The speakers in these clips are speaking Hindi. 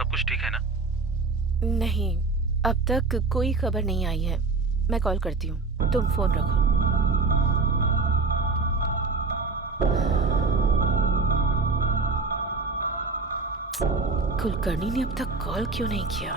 सब कुछ ठीक है ना? नहीं, अब तक कोई खबर नहीं आई है। मैं कॉल करती हूँ, तुम फोन रखो। कुलकर्णी ने अब तक कॉल क्यों नहीं किया?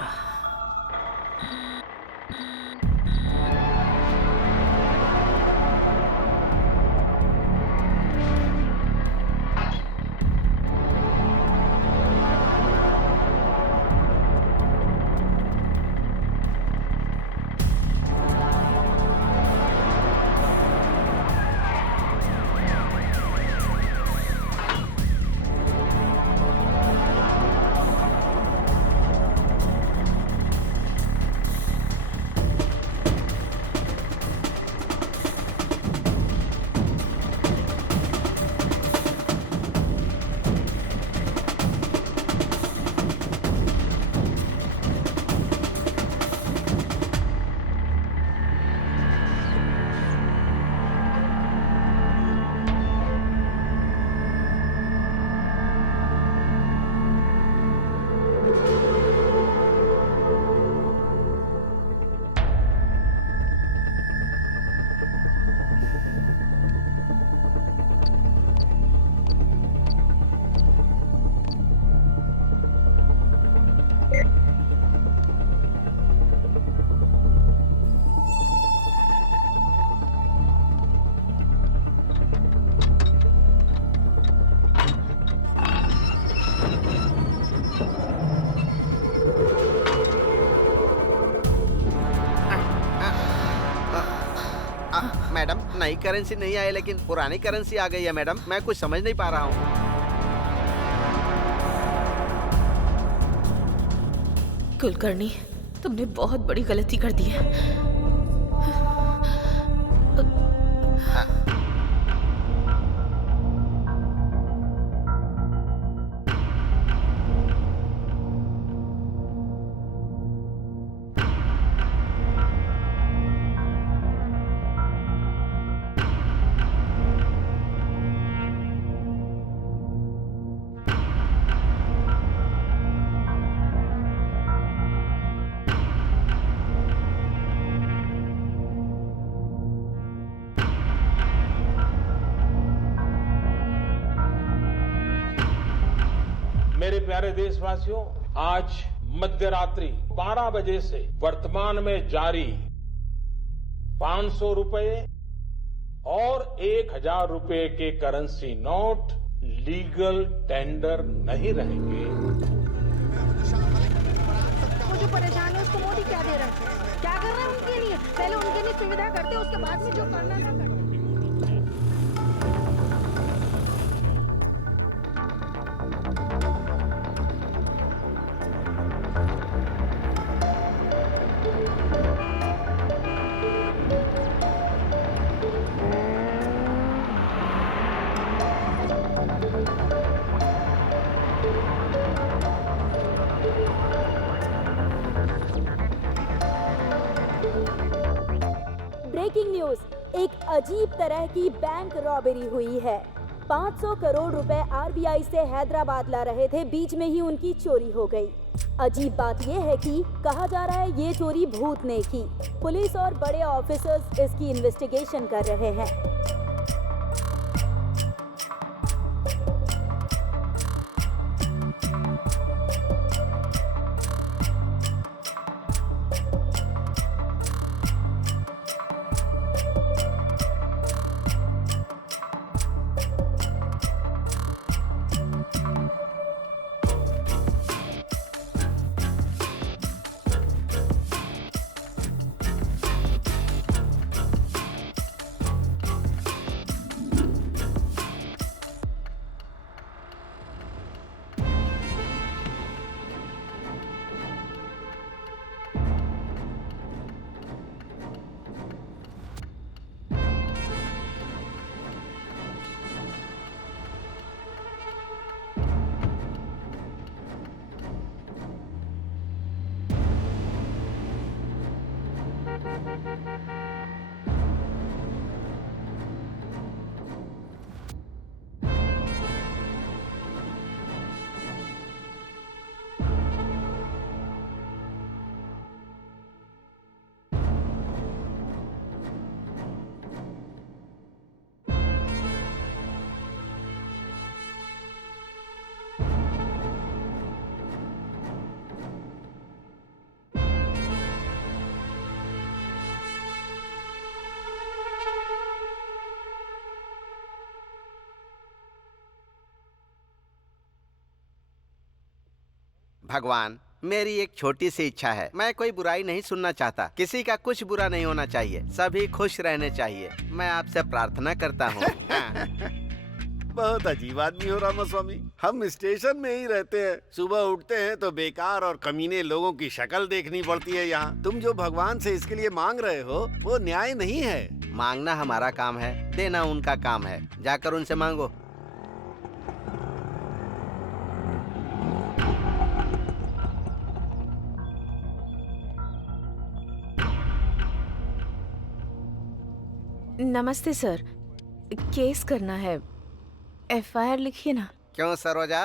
मैडम, नई करेंसी नहीं आई लेकिन पुरानी करेंसी आ गई है मैडम। मैं कुछ समझ नहीं पा रहा हूँ। कुलकर्णी, तुमने बहुत बड़ी गलती कर दी है। मेरे प्यारे देशवासियों, आज मध्यरात्रि 12 बजे से वर्तमान में जारी 500 रुपए और 1000 रुपए के करेंसी नोट लीगल टेंडर नहीं रहेंगे। वो जो परेशान है उसको मोदी क्या दे रहा है? क्या कर रहा है उनके लिए? पहले उनके लिए सुविधा करते, उसके बाद में जो करना था करते। ब्रेकिंग न्यूज, एक अजीब तरह की बैंक रॉबरी हुई है। 500 करोड़ रुपए आरबीआई से हैदराबाद ला रहे थे, बीच में ही उनकी चोरी हो गई। अजीब बात यह है कि कहा जा रहा है ये चोरी भूत ने की। पुलिस और बड़े ऑफिसर्स इसकी इन्वेस्टिगेशन कर रहे हैं। भगवान, मेरी एक छोटी सी इच्छा है। मैं कोई बुराई नहीं सुनना चाहता, किसी का कुछ बुरा नहीं होना चाहिए, सभी खुश रहने चाहिए। मैं आपसे प्रार्थना करता हूँ। बहुत अजीब आदमी हो रामास्वामी। हम स्टेशन में ही रहते हैं, सुबह उठते हैं तो बेकार और कमीने लोगों की शक्ल देखनी पड़ती है यहाँ। तुम जो भगवान से इसके लिए मांग रहे हो वो न्याय नहीं है। मांगना हमारा काम है, देना उनका काम है। जाकर उनसे मांगो। नमस्ते सर, केस करना है, एफआईआर लिखिए ना। क्यों सरोजा,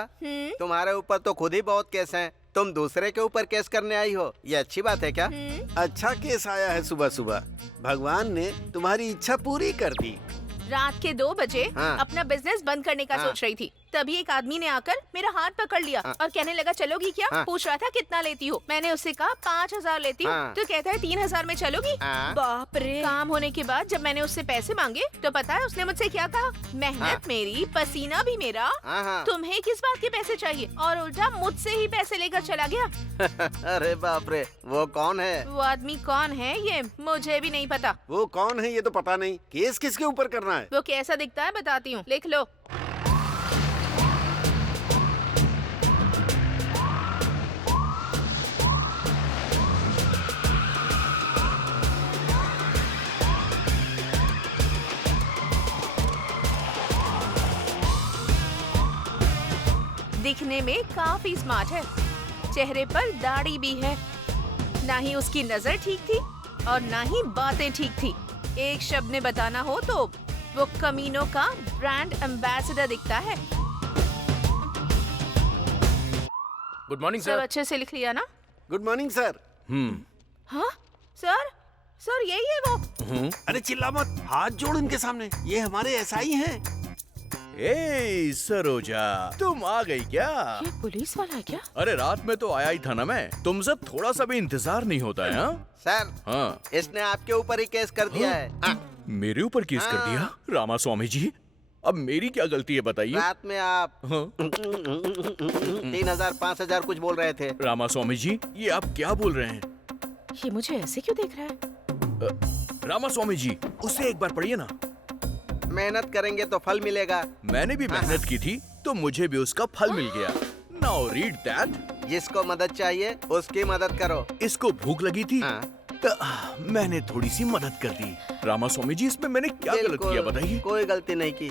तुम्हारे ऊपर तो खुद ही बहुत केस हैं। तुम दूसरे के ऊपर केस करने आई हो, ये अच्छी बात है क्या? अच्छा केस आया है सुबह सुबह। भगवान ने तुम्हारी इच्छा पूरी कर दी। रात के 2 बजे हाँ। अपना बिजनेस बंद करने का हाँ। सोच रही थी, तभी एक आदमी ने आकर मेरा हाथ पकड़ लिया और कहने लगा चलोगी क्या? हाँ। पूछ रहा था कितना लेती हो। मैंने उससे कहा 5000 लेती हूँ। हाँ। तो कहता है 3000 में चलोगी? हाँ। बाप रे। काम होने के बाद जब मैंने उससे पैसे मांगे तो पता है उसने मुझसे क्या कहा? मेहनत हाँ। मेरी, पसीना भी मेरा, हाँ। तुम्हें किस बात के पैसे चाहिए? और उल्टा मुझसे ही पैसे लेकर चला गया। अरे बाप रे, वो कौन है? वो आदमी कौन है ये मुझे भी नहीं पता। वो कौन है ये तो पता नहीं। केस किसके ऊपर करना है? वो कैसा दिखता है बताती हूँ, लिख लो। दिखने में काफी स्मार्ट है, चेहरे पर दाढ़ी भी है। ना ही उसकी नजर ठीक थी और ना ही बातें ठीक थी। एक शब्द में बताना हो तो वो कमीनों का ब्रांड एम्बेसडर दिखता है। गुड मॉर्निंग सब सर। अच्छे से लिख लिया ना? Good morning sir. हाँ सर, सर यही है वो। अरे चिल्ला मत, हाथ जोड़ इनके सामने, ये हमारे एसआई हैं। ए सरोजा, तुम आ गई क्या? ये पुलिस वाला है क्या? अरे रात में तो आया ही था ना मैं। तुमसे थोड़ा सा भी इंतजार नहीं होता है? सर, हाँ। इसने आपके ऊपर ही केस कर दिया है। मेरे ऊपर केस कर दिया? रामा स्वामी जी, अब मेरी क्या गलती है बताइए? रात में आप हाँ? 3000 5000 कुछ बोल रहे थे। रामा स्वामी जी, ये आप क्या बोल रहे हैं? ये मुझे ऐसे क्यों देख रहा है? रामा स्वामी जी, उसे एक बार पढ़िए ना। मेहनत करेंगे तो फल मिलेगा। मैंने भी मेहनत की थी तो मुझे भी उसका फल मिल गया। Now read that. जिसको मदद चाहिए उसकी मदद करो। इसको भूख लगी थी हाँ। तो मैंने थोड़ी सी मदद कर दी। रामा स्वामी जी, इसमें मैंने क्या गलत बिल्कुल, किया बताइए? कोई गलती नहीं की।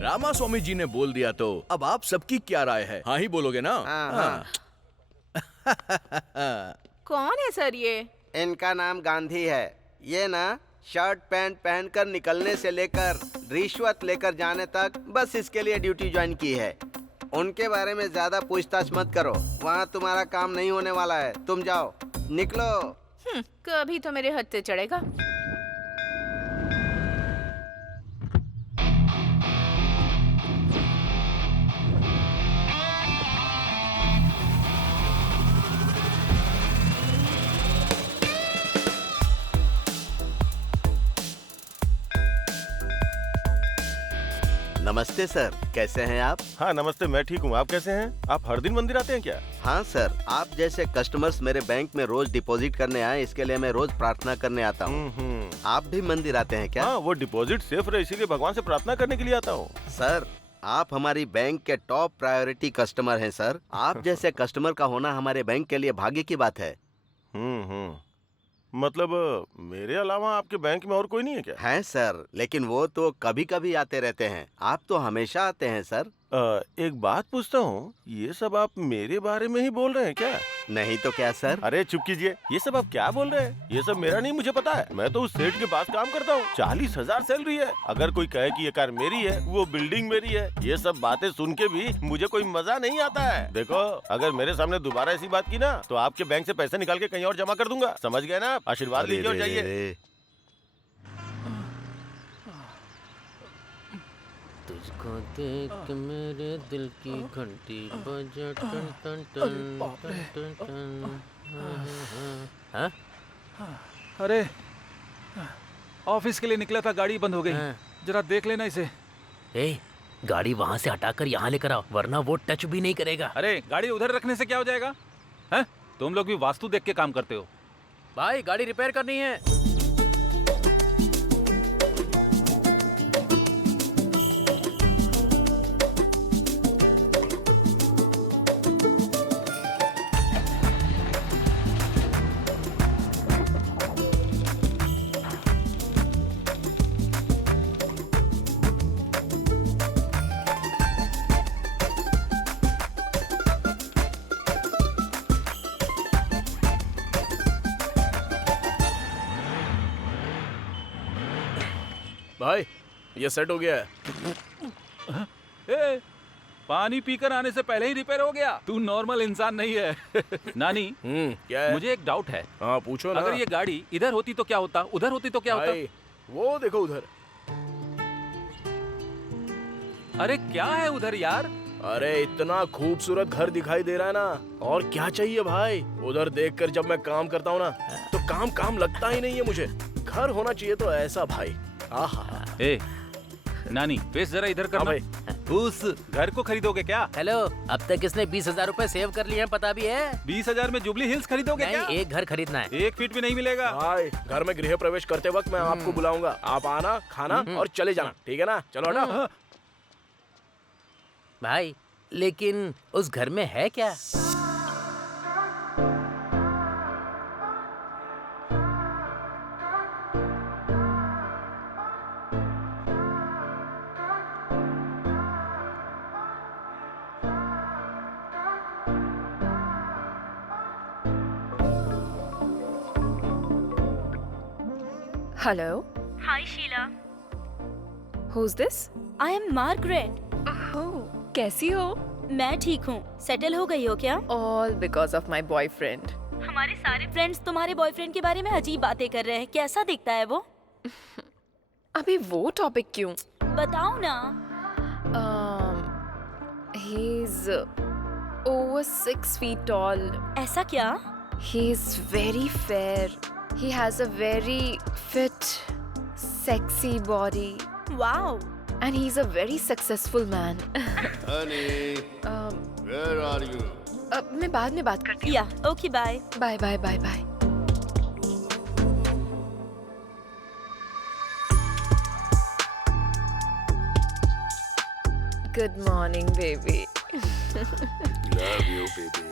रामा स्वामी जी ने बोल दिया तो अब आप सबकी क्या राय है? हाँ ही बोलोगे ना? हाँ। कौन है सर ये? इनका नाम गांधी है। ये ना शर्ट पैंट पहनकर निकलने से लेकर रिश्वत लेकर जाने तक बस इसके लिए ड्यूटी ज्वाइन की है। उनके बारे में ज्यादा पूछताछ मत करो, वहाँ तुम्हारा काम नहीं होने वाला है। तुम जाओ, निकलो। कभी तो मेरे हत्थे चढ़ेगा। नमस्ते सर, कैसे हैं आप? हाँ नमस्ते, मैं ठीक हूँ। आप कैसे हैं? आप हर दिन मंदिर आते हैं क्या? हाँ सर, आप जैसे कस्टमर्स मेरे बैंक में रोज डिपॉजिट करने आए, इसके लिए मैं रोज प्रार्थना करने आता हूँ। आप भी मंदिर आते हैं क्या? हाँ, वो डिपॉजिट सेफ रहे इसीलिए भगवान से प्रार्थना करने के लिए आता हूँ। सर, आप हमारी बैंक के टॉप प्रायोरिटी कस्टमर हैं सर। आप जैसे कस्टमर का होना हमारे बैंक के लिए भाग्य की बात है। मतलब मेरे अलावा आपके बैंक में और कोई नहीं है क्या? हैं सर, लेकिन वो तो कभी कभी आते रहते हैं। आप तो हमेशा आते हैं सर। एक बात पूछता हूँ, ये सब आप मेरे बारे में ही बोल रहे हैं क्या? नहीं तो क्या सर? अरे चुप कीजिए, ये सब आप क्या बोल रहे हैं? ये सब मेरा नहीं, मुझे पता है। मैं तो उस सेठ के पास काम करता हूँ, 40,000 सैलरी है। अगर कोई कहे कि ये कार मेरी है, वो बिल्डिंग मेरी है, ये सब बातें सुन के भी मुझे कोई मजा नहीं आता है। देखो, अगर मेरे सामने दोबारा ऐसी बात की ना तो आपके बैंक से पैसे निकाल के कहीं और जमा कर दूंगा। समझ गए ना? आशीर्वाद लीजिए और जाइए। तुझको देख के मेरे दिल की घंटी बजा टन टन टन टन टन। हाँ? अरे ऑफिस के लिए निकला था, गाड़ी बंद हो गई। जरा देख लेना इसे। ए, गाड़ी वहाँ से हटाकर यहाँ लेकर आओ, वरना वो टच भी नहीं करेगा। अरे गाड़ी उधर रखने से क्या हो जाएगा? हैं? तुम लोग भी वास्तु देख के काम करते हो। भाई गाड़ी रिपेयर करनी है। भाई ये सेट हो गया है। ए, पानी पीकर आने से पहले ही रिपेयर हो गया। तू नॉर्मल इंसान नहीं है। नानी, क्या है? मुझे एक डाउट है। हाँ पूछो ना। अगर ये गाड़ी इधर होती तो क्या होता, उधर होती तो क्या होता? भाई, वो देखो उधर। अरे क्या है उधर यार? अरे इतना खूबसूरत घर दिखाई दे रहा है ना, और क्या चाहिए भाई। उधर देखकर जब मैं काम करता हूँ ना, तो काम काम लगता ही नहीं है मुझे। घर होना चाहिए तो ऐसा भाई। आहा। ए, नानी फेस जरा इधर करना। भाई। उस घर को खरीदोगे क्या? हेलो, अब तक इसने 20,000 रूपए सेव कर लिए हैं, पता भी है? 20,000 में जुबली हिल्स खरीदोगे क्या? नहीं, एक घर खरीदना है। 1 फीट भी नहीं मिलेगा। भाई घर में गृह प्रवेश करते वक्त मैं आपको बुलाऊंगा। आप आना, खाना और चले जाना, ठीक है ना? चलो ना। भाई लेकिन उस घर में है क्या? Hello, hi Sheela, who's this? I am Margaret. Oh, कैसी हो? मैं ठीक हूँ। सेटल हो गई हो क्या? All because of my boyfriend. हमारे सारे फ्रेंड्स तुम्हारे बॉयफ्रेंड के बारे में अजीब बातें कर रहे हैं। कैसा दिखता है वो? अभी वो टॉपिक क्यों? बताओ ना। He's over 6 feet tall. ऐसा क्या? He's very fair. He has a very fit, sexy body. Wow. And he's a very successful man. Honey, where are you? मैं बाद में बात करती हूँ। या okay bye. Bye bye bye bye. Good morning, baby. Love you, baby.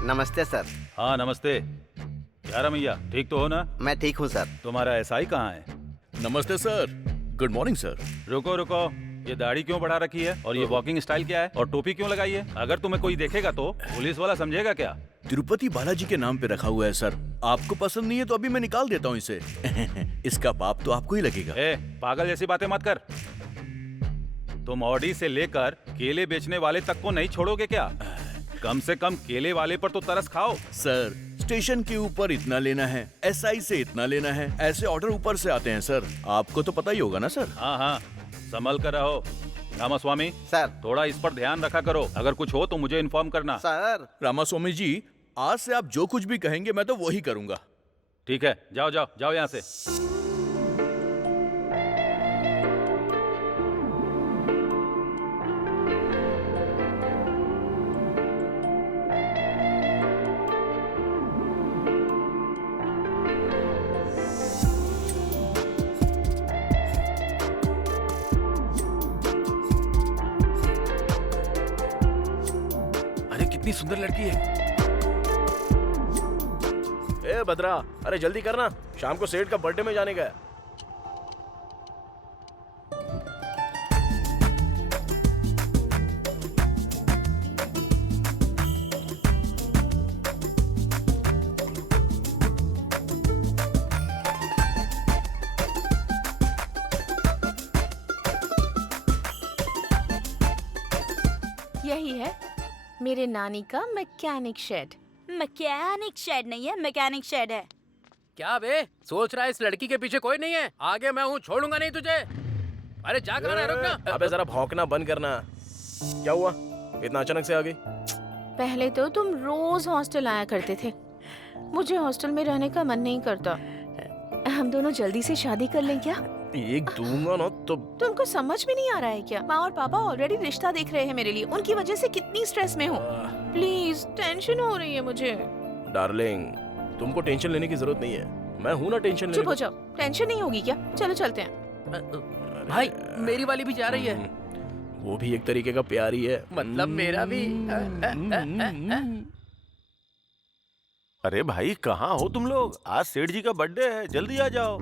नमस्ते सर। हाँ नमस्ते। यार रमैया, ठीक तो हो ना? मैं ठीक हूँ सर। तुम्हारा एसआई कहाँ है? नमस्ते सर। Good morning sir. रुको रुको, ये दाढ़ी क्यों बढ़ा रखी है और ये वॉकिंग स्टाइल क्या है और टोपी क्यों लगाई है? अगर तुम्हें कोई देखेगा तो पुलिस वाला समझेगा क्या? तिरुपति बालाजी के नाम पे रखा हुआ है सर। आपको पसंद नहीं है तो अभी मैं निकाल देता हूँ इसे। इसका बाप तो आपको ही लगेगा। ए, पागल जैसी बातें मत कर। तुम ऑडी से लेकर केले बेचने वाले तक को नहीं छोड़ोगे क्या? कम से कम केले वाले पर तो तरस खाओ। सर स्टेशन के ऊपर इतना लेना है, एसआई से इतना लेना है, ऐसे ऑर्डर ऊपर से आते हैं सर। आपको तो पता ही होगा ना सर। हाँ हाँ, संभल कर रहो। रामास्वामी सर। थोड़ा इस पर ध्यान रखा करो। अगर कुछ हो तो मुझे इन्फॉर्म करना। सर। रामास्वामी जी, आज से आप जो कुछ भी कहेंगे मैं तो वही करूंगा। ठीक है, जाओ जाओ जाओ यहाँ से। कितनी सुंदर लड़की है। ए भद्रा, अरे जल्दी करना, शाम को सेठ का बर्थडे में जाने का है। यही है मेरे नानी का मैकेनिक शेड। मैकेनिक शेड नहीं है, मैकेनिक शेड है। क्या बे सोच रहा है इस लड़की के पीछे कोई नहीं है? आगे मैं हूँ, छोड़ूंगा नहीं तुझे। अरे जा कहाँ रहा है, रुकना। अबे जरा भौंकना बंद करना। क्या हुआ, इतना अचानक से आ गई? पहले तो तुम रोज हॉस्टल आया करते थे, मुझे हॉस्टल में रहने का मन नहीं करता। हम दोनों जल्दी से शादी कर लें क्या? एक दूंगा ना तो तुमको समझ में नहीं आ रहा है क्या? माँ और पापा ऑलरेडी रिश्ता देख रहे हैं मेरे लिए। उनकी वजह से कितनी स्ट्रेस में हूँ। प्लीज, टेंशन हो रही है मुझे। डार्लिंग, तुमको टेंशन लेने की जरूरत नहीं है, मैं हूँ ना टेंशन लेने चुप हो को। जाओ, टेंशन नहीं होगी क्या? चलो चलते हैं। भाई मेरी वाली भी जा रही है। वो भी एक तरीके का प्यार ही है। मतलब मेरा भी। अरे भाई कहाँ हो तुम लोग? आज सेठ जी का बर्थडे है, जल्दी आ जाओ।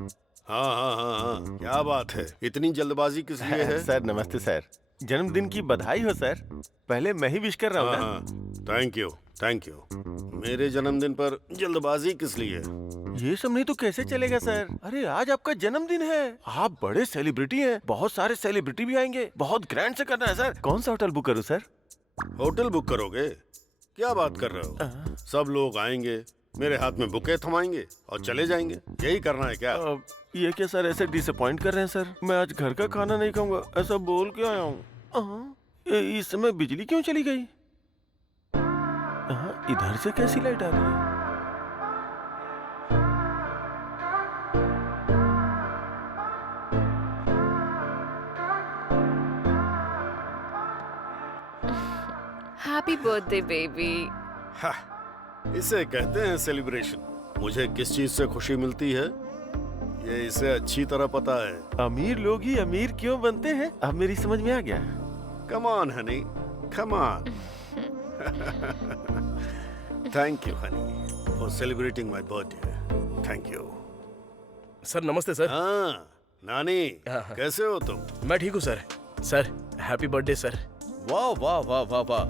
हाँ हाँ हाँ हाँ, क्या बात है, इतनी जल्दबाजी किस लिए है? सर नमस्ते सर, जन्मदिन की बधाई हो सर। पहले मैं ही विश कर रहा हूँ हाँ ना। हाँ, थैंक यू थैंक यू। मेरे जन्मदिन पर जल्दबाजी किस लिए? ये सब नहीं तो कैसे चलेगा सर? अरे आज आपका जन्मदिन है, आप बड़े सेलिब्रिटी हैं, बहुत सारे सेलिब्रिटी भी आएंगे, बहुत ग्रैंड से करना है सर। कौन सा होटल बुक करूँ सर? होटल बुक करोगे? क्या बात कर रहे हो? सब लोग आएंगे, मेरे हाथ में बुके थमाएंगे और चले जाएंगे, यही करना है क्या? ये क्या सर ऐसे डिसअपॉइंट कर रहे हैं सर? मैं आज घर का खाना नहीं खाऊंगा, ऐसा बोल के आया हूँ। इस समय बिजली क्यों चली गई? इधर से कैसी लाइट आ रही है? Happy birthday baby. इसे कहते हैं सेलिब्रेशन। मुझे किस चीज से खुशी मिलती है ये इसे अच्छी तरह पता है। अमीर लोग ही अमीर क्यों बनते हैं, अब मेरी समझ में आ गया। Come on honey, come on. Thank you honey for celebrating my birthday. Thank you. Sir नमस्ते सर। हाँ नानी, कैसे हो तुम? मैं ठीक हूँ sir. Sir happy birthday sir. वाह वाह वाह वाह वाह,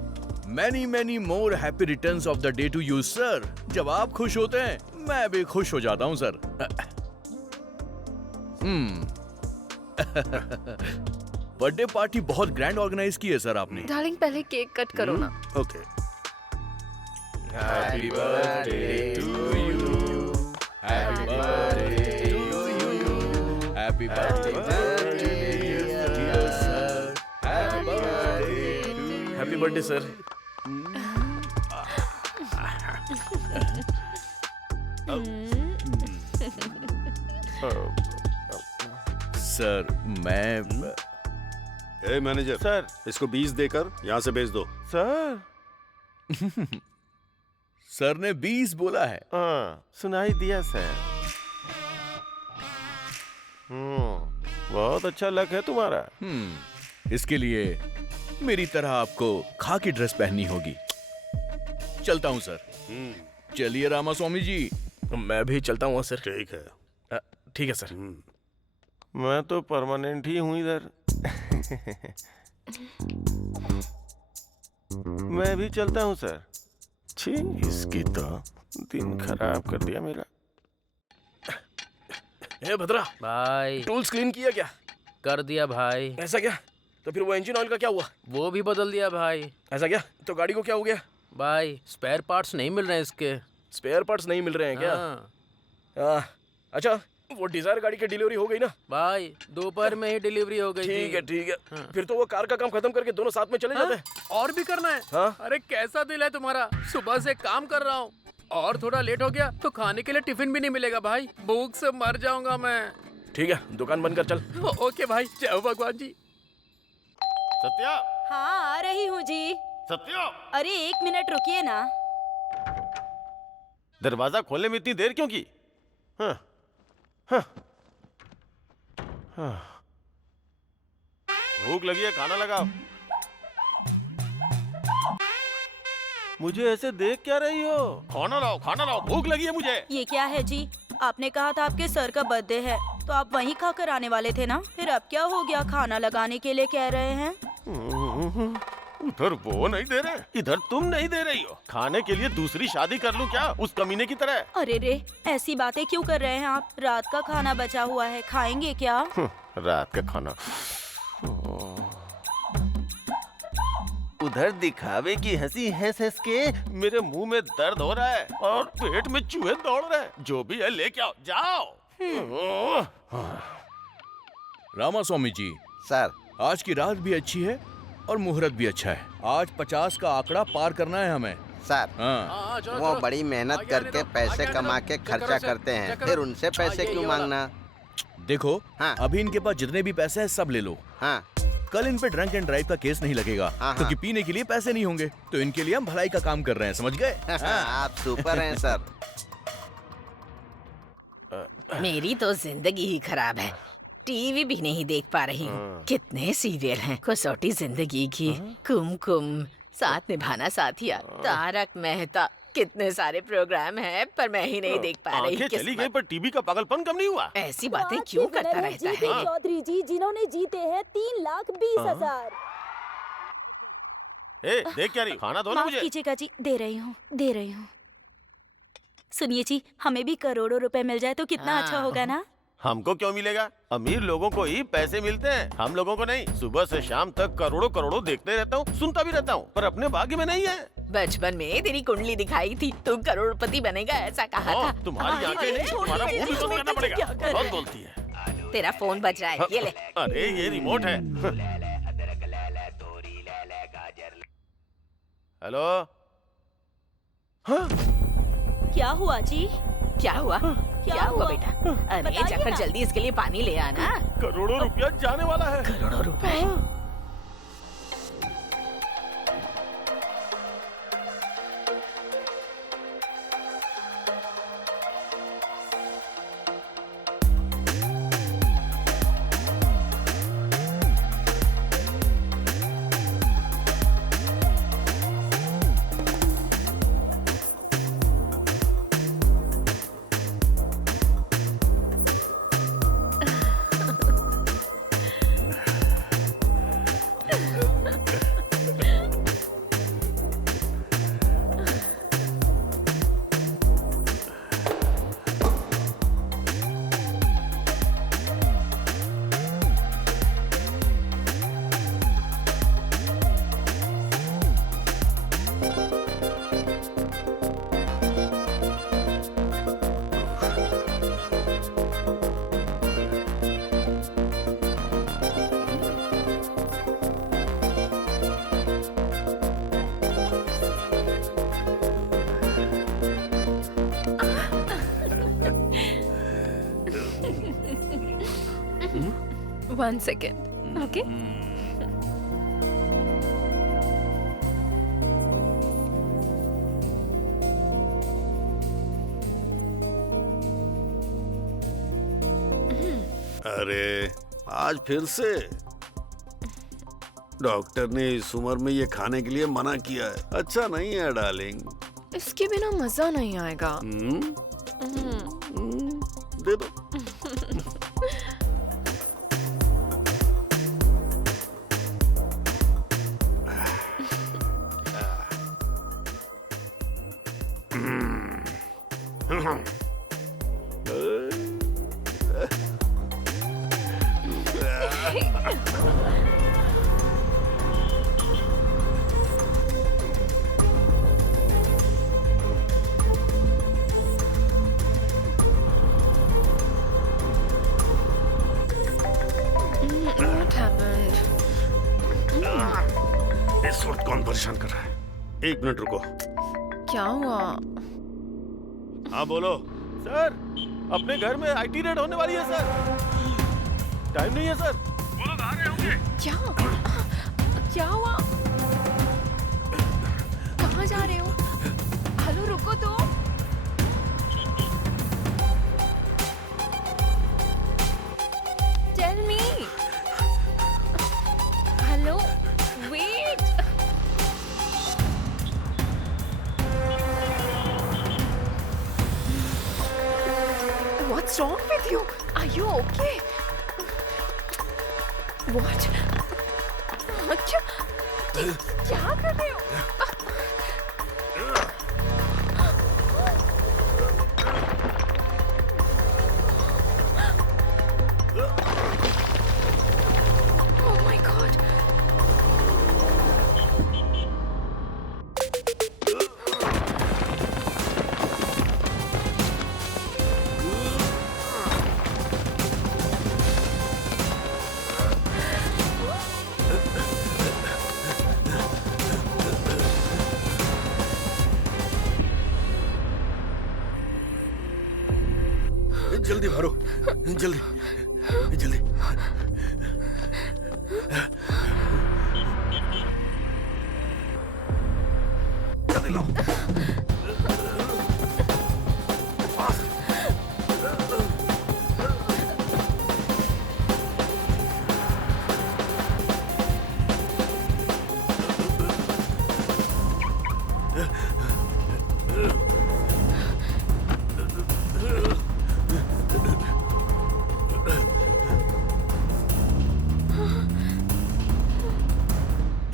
many many more happy returns of the day to you sir. जब आप खुश होते हैं मैं भी खुश हो जाता हूँ सर। बर्थडे पार्टी बहुत ग्रैंड ऑर्गेनाइज की है सर आपने। डार्लिंग पहले केक कट करो ना। Okay. Happy birthday to you, happy birthday to you, happy birthday sir, happy birthday. Happy birthday sir. Sir मैं ए मैनेजर सर, इसको 20 देकर यहाँ से भेज दो। सर सर ने 20 बोला है। हाँ सुनाई दिया सर। बहुत अच्छा लक है तुम्हारा। इसके लिए मेरी तरह आपको खाकी ड्रेस पहननी होगी। चलता हूँ सर। चलिए रामास्वामी जी। मैं भी चलता हूँ सर। ठीक है। ठीक है सर। मैं तो परमानेंट ही हूँ इधर। मैं भी चलता हूँ सर। छी, इसकी तो दिन खराब कर दिया मेरा। ए भद्रा भाई टूल्स क्लीन किया क्या? कर दिया भाई। ऐसा क्या? तो फिर वो इंजन ऑयल का क्या हुआ? वो भी बदल दिया भाई। ऐसा क्या? तो गाड़ी को क्या हो गया? भाई स्पेयर पार्ट्स नहीं मिल रहे हैं इसके। स्पेयर पार्ट्स नहीं मिल रहे हैं क्या? अच्छा वो डिजायर गाड़ी की डिलीवरी हो गई ना? भाई दोपहर में ही डिलीवरी हो गई थी। ठीक है ठीक है। फिर तो वो कार का काम खत्म करके दोनों साथ में चले जाते हैं। और भी करना है? हाँ? अरे कैसा दिल है तुम्हारा, सुबह से काम कर रहा हूँ और थोड़ा लेट हो गया तो खाने के लिए टिफिन भी नहीं मिलेगा भाई, भूख से मर जाऊंगा मैं। ठीक है दुकान बंद कर चल। ओके भाई, जय हो भगवान जी। सत्या, हाँ आ रही हूँ जी। सत्या, अरे 1 मिनट रुकिए ना। दरवाजा खोलने में इतनी देर क्यों की? हाँ, हाँ, हाँ। भूख लगी है, खाना लगाओ। मुझे ऐसे देख क्या रही हो? खाना लाओ, भूख लगी है मुझे। ये क्या है जी? आपने कहा था आपके सर का बर्थडे है तो आप वहीं खाकर आने वाले थे ना, फिर अब क्या हो गया? खाना लगाने के लिए कह रहे हैं। उधर वो नहीं दे रहे, इधर तुम नहीं दे रही हो। खाने के लिए दूसरी शादी कर लूं क्या, उस कमीने की तरह? अरे रे, ऐसी बातें क्यों कर रहे हैं आप? रात का खाना बचा हुआ है, खाएंगे क्या? रात का खाना। उधर दिखावे की हंसी हंस हंस के मेरे मुंह में दर्द हो रहा है और पेट में चूहे दौड़ रहे हैं। जो भी है लेके आओ, जाओ। रामास्वामी जी, सर आज की रात भी अच्छी है और मुहूर्त भी अच्छा है। आज 50 का आंकड़ा पार करना है हमें। सर हाँ वो बड़ी मेहनत करके पैसे कमा के खर्चा करते हैं, फिर उनसे पैसे क्यों मांगना? देखो, हाँ। अभी इनके पास जितने भी पैसे हैं सब ले लो। हाँ कल इन पे ड्रंक एंड ड्राइव का केस नहीं लगेगा, हाँ। क्योंकि पीने के लिए पैसे नहीं होंगे। तो इनके लिए हम भलाई का काम कर रहे हैं, समझ गए? आप सुपर हैं सर। मेरी तो जिंदगी ही खराब है, टीवी भी नहीं देख पा रही हूँ। कितने सीरियल हैं, कसौटी जिंदगी की, कुमकुम, साथ निभाना साथिया, तारक मेहता, कितने सारे प्रोग्राम हैं, पर मैं ही नहीं देख पा रही। आंखें चली गई पर टीवी का पागलपन कम नहीं हुआ। ऐसी बातें क्यों करता रहता है? चौधरी जी, जिन्होंने जीते हैं 3,20,000। ए, देख क्या रही, खाना दो ना माफ मुझे। कीजिएगा जी, दे रही हूँ। सुनिए जी, हमें भी करोड़ों रुपए मिल जाए तो कितना अच्छा होगा ना? हमको क्यों मिलेगा? अमीर लोगों को ही पैसे मिलते हैं, हम लोगों को नहीं। सुबह से शाम तक करोड़ों करोड़ों देखते रहता हूँ, सुनता भी रहता हूँ, पर अपने भाग्य में नहीं है। बचपन में तेरी कुंडली दिखाई थी, तू करोड़पति बनेगा ऐसा कहा था। तुम्हारी आंखें नहीं, तुम्हारा मुंह भी बंद करना पड़ेगा। बहुत बोलती है। तेरा फोन बज रहा है, ये ले। अरे ये रिमोट है। हेलो। हाँ? क्या हुआ जी? क्या हुआ? क्या हुआ बेटा? अरे बताइए जाकर ना। जल्दी इसके लिए पानी ले आना। करोड़ों रुपया जाने वाला है। करोड़ों रुपए? One second. Okay. अरे आज फिर से डॉक्टर ने इस उम्र में ये खाने के लिए मना किया है। अच्छा नहीं है डार्लिंग। इसके बिना मजा नहीं आएगा। दे दो। What happened? इस वक्त कौन परेशान कर रहा है? 1 मिनट रुको। क्या हुआ? हाँ बोलो। सर, अपने घर में आईटी रेड होने वाली है सर। टाइम नहीं है सर। वो लोग आ रहे होंगे। क्या हुआ? कहाँ जा रहे हो? हेलो रुको तो। Tell me. Hello, wait. What's wrong with you? Are you okay? What? क्या कर रहे हो? Oh my God. जल्दी भरो, जल्दी जल्दी। जल्दी लाओ।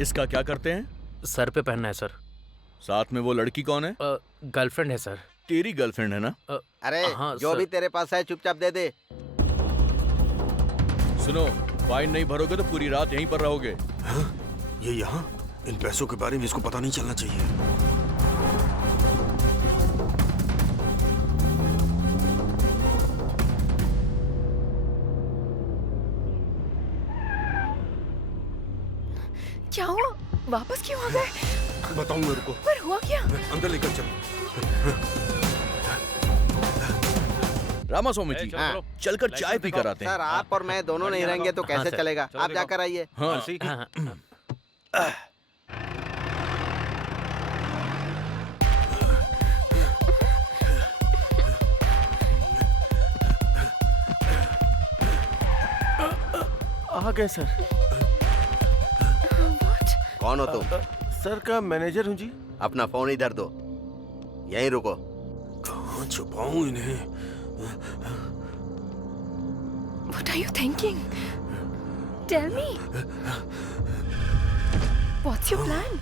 इसका क्या करते हैं? सर पे पहनना है सर। साथ में वो लड़की कौन है? गर्लफ्रेंड है सर। तेरी गर्लफ्रेंड है ना? अरे हाँ, जो सर। भी तेरे पास है चुपचाप दे दे। सुनो, फाइन नहीं भरोगे तो पूरी रात यहीं पर रहोगे। हाँ? ये यहाँ? इन पैसों के बारे में इसको पता नहीं चलना चाहिए। क्या हुआ? वापस क्यों आ गए? बताऊं मेरे को। पर हुआ क्या? अंदर लेकर चलो। रामास्वामी जी, हाँ। चलकर चाय पी कर आते हैं। सर आप और मैं दोनों नहीं रहेंगे तो कैसे सर। चलेगा? आप जाकर आइए। हाँ। आ गए सर। कौन हो तुम? सर का मैनेजर हूँ जी। अपना फोन इधर दो, यहीं रुको। कहाँ छुपाऊं इन्हें? What are you thinking? Tell me. What's your plan?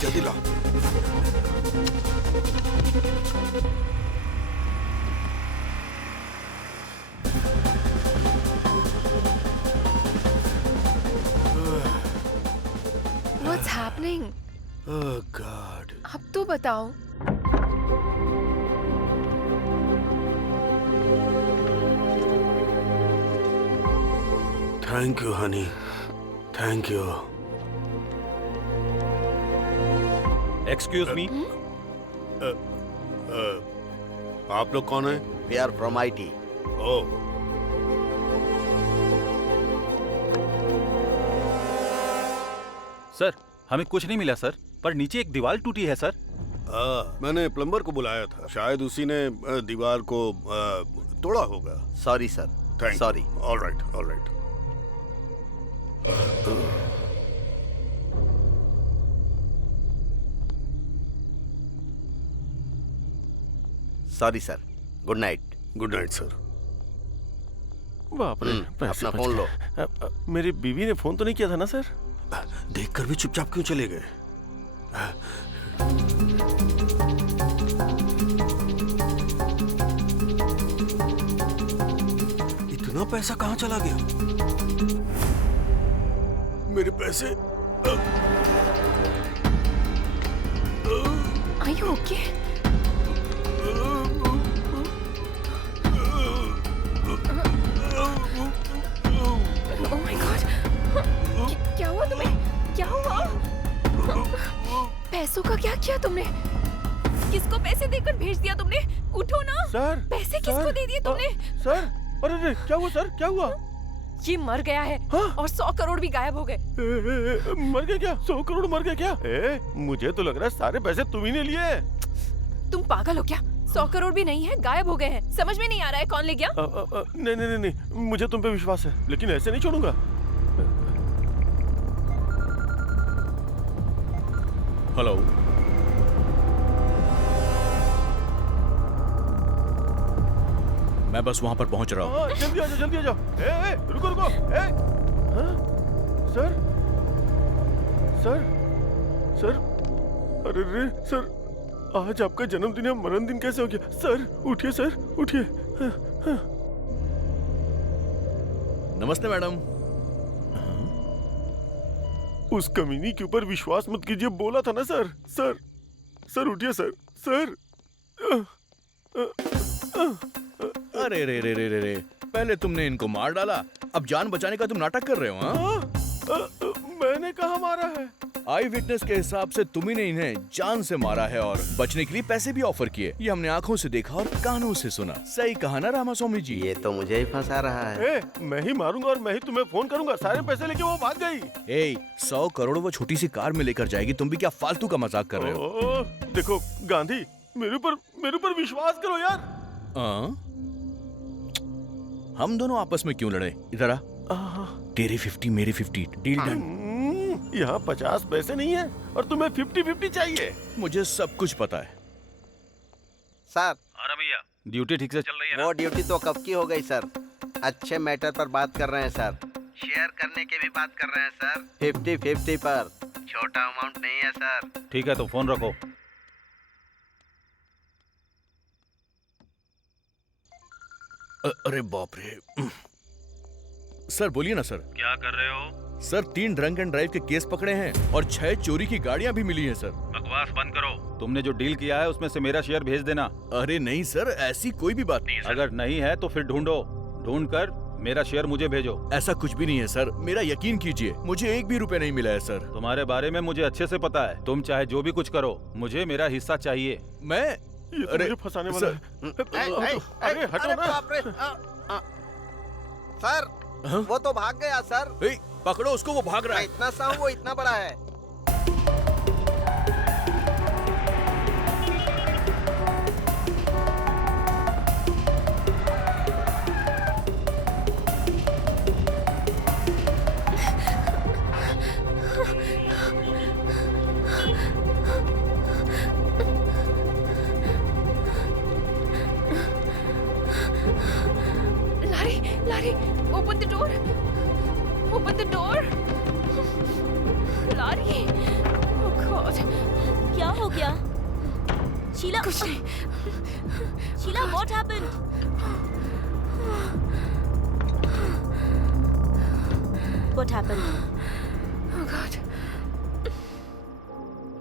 जल्दी ला। What's happening? Oh God. अब तो बताओ। Thank you, honey. Thank you. Excuse me. आप लोग कौन हैं? We are from IT। Oh, sir हमें कुछ नहीं मिला सर, पर नीचे एक दीवार टूटी है सर। मैंने प्लम्बर को बुलाया था, शायद उसी ने दीवार को तोड़ा होगा। Sorry sir, thank sorry. All right, all right. Sorry sir, good night. Good night sir. बाप रे, पैसे अपना बच फोन गए। लो। मेरी बीवी ने फोन तो नहीं किया था ना सर? देखकर भी चुपचाप क्यों चले गए? इतना पैसा कहाँ चला गया? मेरे पैसे। Are you okay? Oh my God! क्या हुआ तुम्हें? क्या हुआ? पैसों का क्या किया तुमने? किसको पैसे देकर भेज दिया तुमने? उठो ना। सर, पैसे किसको दे दिए तुमने? सर, अरे क्या हुआ सर? क्या हुआ? ये मर गया है। हाँ? और 100 करोड़ भी गायब हो गए। मर गया क्या? 100 करोड़ मर गया क्या? मुझे तो लग रहा है सारे पैसे तुम ही ने लिए। तुम पागल हो क्या? 100 करोड़ भी नहीं है, गायब हो गए हैं। समझ में नहीं आ रहा है कौन ले गया? नहीं नहीं नहीं, मुझे तुम पे विश्वास है, लेकिन ऐसे नहीं छोड़ूंगा। हेलो, मैं बस वहां पर पहुंच रहा हूँ। जल्दी आ जाओ, जल्दी आ जाओ। रुको रुको। हाँ? सर, सर, सर, अरे रे सर, आज आपका जन्मदिन है, मरण दिन कैसे हो गया? सर उठिए, सर उठिए। नमस्ते मैडम। उस कमीनी के ऊपर विश्वास मत कीजिए, बोला था ना सर। सर उठिए सर। सर अरे रे रे रे रे रे, पहले तुमने इनको मार डाला, अब जान बचाने का तुम नाटक कर रहे हो? हाँ? मैंने कहा मारा है? आई विटनेस के हिसाब से तुम ही ने इन्हें जान से मारा है और बचने के लिए पैसे भी ऑफर किए। ये हमने आंखों से देखा और कानों से सुना। सही कहा ना रामास्वामी जी? ये तो मुझे ही फंसा रहा है। मैं ही मारूंगा और मैं ही तुम्हें फोन करूंगा। सारे पैसे लेके वो भाग गई। 100 करोड़ वो छोटी सी कार में लेकर जाएगी, तुम भी क्या फालतू का मजाक कर रहे हो? देखो गांधी, मेरे ऊपर विश्वास करो यार। हम दोनों आपस में क्यों लड़े? इधर आ। तेरे 50 मेरे 50, डील डन। यहाँ 50 पैसे नहीं है और तुम्हें 50-50 चाहिए। मुझे सब कुछ पता है सर। हाँ भैया, ड्यूटी ठीक से चल रही है? वो ड्यूटी तो कब की हो गई सर। अच्छे मैटर पर बात कर रहे हैं सर। शेयर करने की भी बात कर रहे हैं सर। 50-50 पर, छोटा अमाउंट नहीं है सर। ठीक है तो फोन रखो। अरे बाप रे। सर बोलिए ना सर। क्या कर रहे हो? सर 3 ड्रंक एंड ड्राइव के केस पकड़े हैं और 6 चोरी की गाड़ियां भी मिली हैं सर। बकवास बंद करो। तुमने जो डील किया है उसमें से मेरा शेयर भेज देना। अरे नहीं सर, ऐसी कोई भी बात नहीं है सर। अगर नहीं है तो फिर ढूंढ कर मेरा शेयर मुझे भेजो। ऐसा कुछ भी नहीं है सर, मेरा यकीन कीजिए, मुझे 1 भी रुपए नहीं मिला है सर। तुम्हारे बारे में मुझे अच्छे से पता है। तुम चाहे जो भी कुछ करो, मुझे मेरा हिस्सा चाहिए। मैं अरे फंसाने वाला है। अरे हटो ना। सर वो तो भाग गया सर। पकड़ो उसको, वो भाग रहा है। इतना सा हूँ, वो इतना बड़ा है। Larry, open the door. Open the door. Larry. Oh God. क्या हो गया? शीला, कुछ नहीं। Sheila, what happened? What happened? Oh God.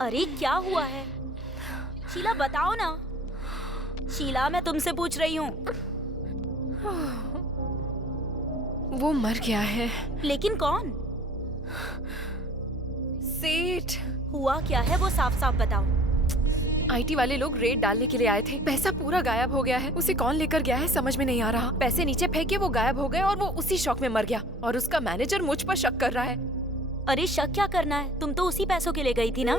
अरे क्या हुआ है? शीला बताओ ना। शीला, मैं तुमसे पूछ रही हूँ। वो मर गया है। लेकिन कौन? सेठ। हुआ क्या है वो साफ साफ बताओ। आईटी वाले लोग रेड डालने के लिए आए थे। पैसा पूरा गायब हो गया है। उसे कौन लेकर गया है समझ में नहीं आ रहा। पैसे नीचे फेंके, वो गायब हो गए और वो उसी शौक में मर गया। और उसका मैनेजर मुझ पर शक कर रहा है। अरे शक क्या करना है, तुम तो उसी पैसों के लिए गई थी ना?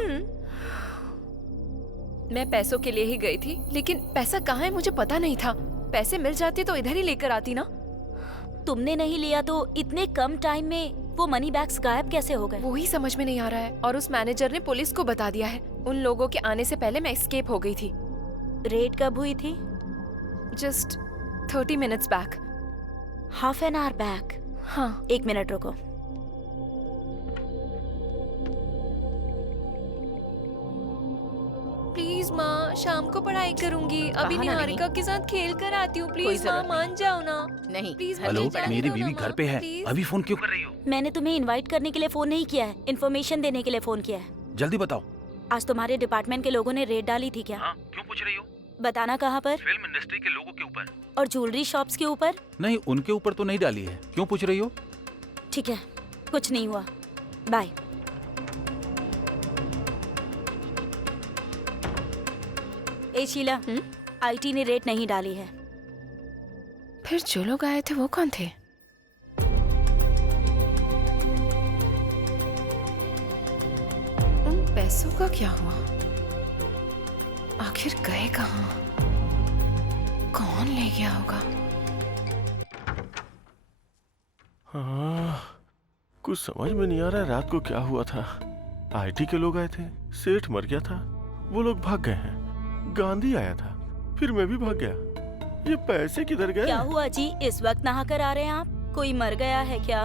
मैं पैसों के लिए ही गई थी, लेकिन पैसा कहाँ है मुझे पता नहीं था। पैसे मिल जाते तो इधर ही लेकर आती ना। तुमने नहीं लिया तो इतने कम टाइम में वो मनी बैग्स गायब कैसे हो गए? वो ही समझ में नहीं आ रहा है। और उस मैनेजर ने पुलिस को बता दिया है। उन लोगों के आने से पहले मैं एस्केप हो गई थी। रेड कब हुई थी? Just 30 minutes back. Half an hour back? हाँ। 1 मिनट रुको। प्लीज माँ, शाम को पढ़ाई करूंगी। अभी निहारिका के साथ खेल कर आती हूँ। प्लीज माँ, मान जाओ ना। नहीं प्लीज। हेलो, मेरी बीवी घर पे है। अभी फोन क्यों कर रही हो? मैंने तुम्हें इनवाइट करने के लिए फोन नहीं किया है, इन्फॉर्मेशन देने के लिए फोन किया है। जल्दी बताओ। आज तुम्हारे डिपार्टमेंट के लोगों ने रेड डाली थी क्या? हाँ, क्यों पूछ रही हो? बताना कहाँ पर? फिल्म इंडस्ट्री के लोगों के ऊपर। और ज्वेलरी शॉप्स के ऊपर? नहीं, उनके ऊपर तो नहीं डाली है। क्यों पूछ रही हो? ठीक है, कुछ नहीं हुआ। बाय। ए शीला, आईटी ने रेड नहीं डाली है। फिर जो लोग आए थे वो कौन थे? उन पैसों का क्या हुआ? आखिर गए कहाँ? कौन ले गया होगा? हाँ, कुछ समझ में नहीं आ रहा है रात को क्या हुआ था। आईटी के लोग आए थे, सेठ मर गया था, वो लोग भाग गए हैं। गांधी आया था, फिर मैं भी भाग गया। ये पैसे किधर गए? क्या हुआ जी, इस वक्त नहा कर आ रहे हैं आप? कोई मर गया है क्या?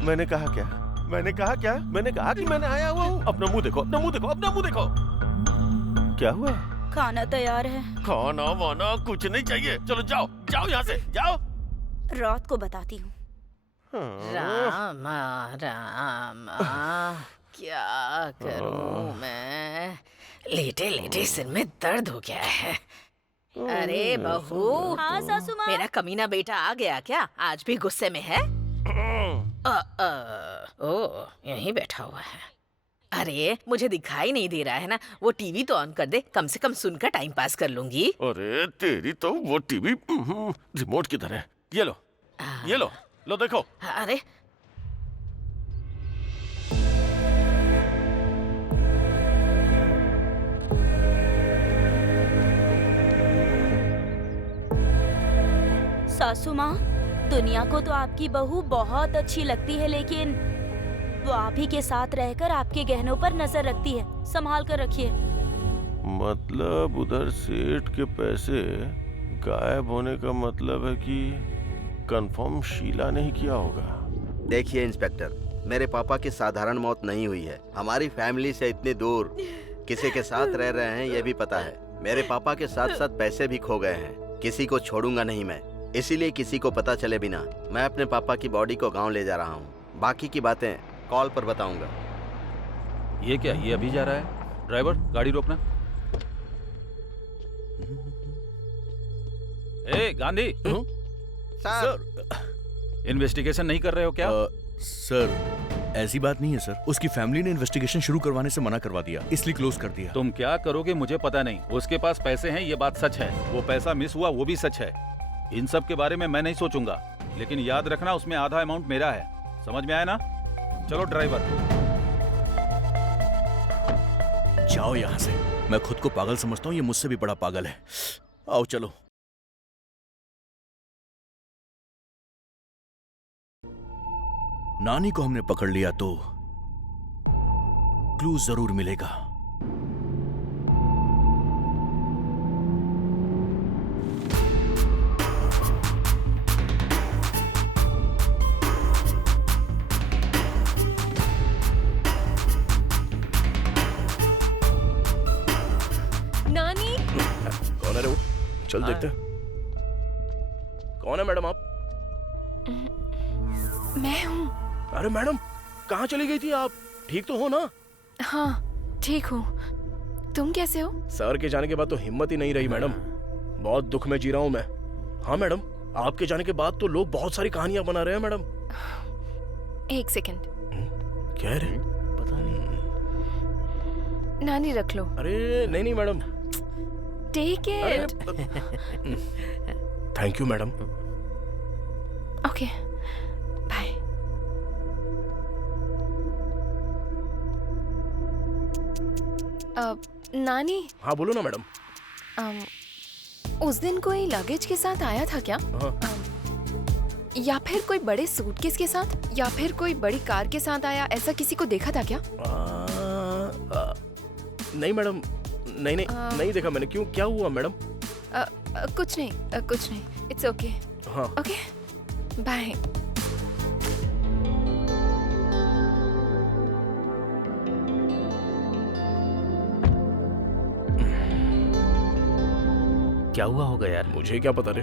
मैंने कहा क्या? मैंने कहा क्या? मैंने कहा कि मैंने आया हुआ हूँ। अपना मुंह देखो, अपना मुंह देखो, अपना मुंह देखो। क्या हुआ? खाना तैयार है। खाना वाना कुछ नहीं चाहिए। चलो जाओ, जाओ यहाँ से, जाओ। रात को बताती हूँ। रामा रामा, क्या करूं मैं? लेटे लेटे सिर में दर्द हो गया है। अरे बहू। हाँ सासू माँ। मेरा कमीना बेटा आ गया क्या? आज भी गुस्से में है? ओ, यहीं बैठा हुआ है। अरे मुझे दिखाई नहीं दे रहा है ना, वो टीवी तो ऑन कर दे, कम से कम सुनकर टाइम पास कर लूंगी। अरे तेरी तो वो टीवी रिमोट की तरह। ये लो, ये लो, लो देखो। अरे सासू माँ, दुनिया को तो आपकी बहू बहुत अच्छी लगती है, लेकिन वो आप ही के साथ रहकर आपके गहनों पर नजर रखती है। संभाल कर रखिए। मतलब उधर सेठ के पैसे गायब होने का मतलब है कि कंफर्म शीला ने ही किया होगा। देखिए इंस्पेक्टर, मेरे पापा की साधारण मौत नहीं हुई है। हमारी फैमिली से इतनी दूर किसी के साथ रह रहे हैं ये भी पता है। मेरे पापा के साथ साथ पैसे भी खो गए हैं। किसी को छोड़ूंगा नहीं मैं, इसीलिए किसी को पता चले बिना मैं अपने पापा की बॉडी को गांव ले जा रहा हूँ। बाकी की बातें कॉल पर बताऊंगा। ये क्या, ये अभी जा रहा है? ड्राइवर गाड़ी रोकना। ए गांधी, सर, इन्वेस्टिगेशन नहीं कर रहे हो क्या? सर ऐसी बात नहीं है सर। उसकी फैमिली ने इन्वेस्टिगेशन शुरू करवाने से मना करवा दिया, इसलिए क्लोज कर दिया। तुम क्या करोगे मुझे पता नहीं। उसके पास पैसे हैं ये बात सच है, वो पैसा मिस हुआ वो भी सच है। इन सब के बारे में मैं नहीं सोचूंगा, लेकिन याद रखना उसमें आधा अमाउंट मेरा है। समझ में आया ना? चलो ड्राइवर। जाओ यहाँ से। मैं खुद को पागल समझता हूँ, ये मुझसे भी बड़ा पागल है। आओ चलो। नानी को हमने पकड़ लिया तो क्लू जरूर मिलेगा। नानी, कौन है रे वो? चल देखते हैं। कौन है मैडम आप? मैं हूँ। अरे मैडम, कहाँ चली गई थी आप? ठीक तो हो ना? हाँ ठीक हूँ। तुम कैसे हो? सर के जाने के बाद तो हिम्मत ही नहीं रही मैडम। बहुत दुख में जी रहा हूँ मैं। हाँ मैडम, आपके जाने के बाद तो लोग बहुत सारी कहानियां बना रहे हैं मैडम। एक सेकंड। क्या है रे? पता नहीं। नानी रख लो। अरे नहीं नहीं madam. Take it. Thank you madam. Okay bye. नानी। हाँ बोलो ना मैडम। उस दिन कोई लगेज के साथ आया था क्या? या फिर कोई बड़े सूटकेस के साथ, या फिर कोई बड़ी कार के साथ आया, ऐसा किसी को देखा था क्या? नहीं मैडम, नहीं नहीं नहीं देखा मैंने। क्यों, क्या हुआ मैडम? कुछ नहीं, कुछ नहीं। It's okay. हाँ ओके बाय। क्या हुआ होगा यार? मुझे क्या पता रे।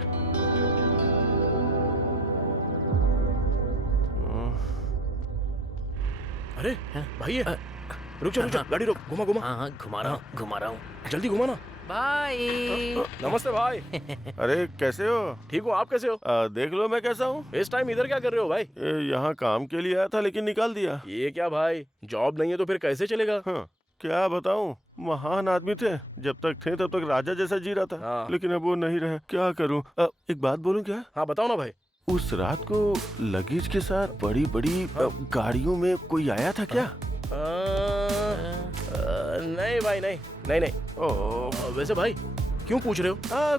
अरे भाई ये रुक जा, गाड़ी रोक, घुमा घुमा। हाँ घुमा रहा हूँ, घुमा रहा हूँ। जल्दी घुमा ना। बाय। नमस्ते भाई। अरे कैसे हो? ठीक हो, आप कैसे हो? देख लो मैं कैसा हूँ। इस टाइम इधर क्या कर रहे हो भाई? यहाँ काम के लिए आया था लेकिन निकाल दिया। ये क्या भाई, जॉब नहीं है तो फिर कैसे चलेगा? हाँ, क्या बताऊं, महान आदमी थे। जब तक थे तब तक राजा जैसा जी रहा था। हाँ। लेकिन अब वो नहीं रहे। क्या करूं? एक बात बोलूं क्या? हाँ बताओ ना भाई। उस रात को लगेज के साथ बड़ी बड़ी गाड़ियों में कोई आया था क्या? नहीं भाई, नहीं नहीं नहीं। वैसे भाई क्यों पूछ रहे हो?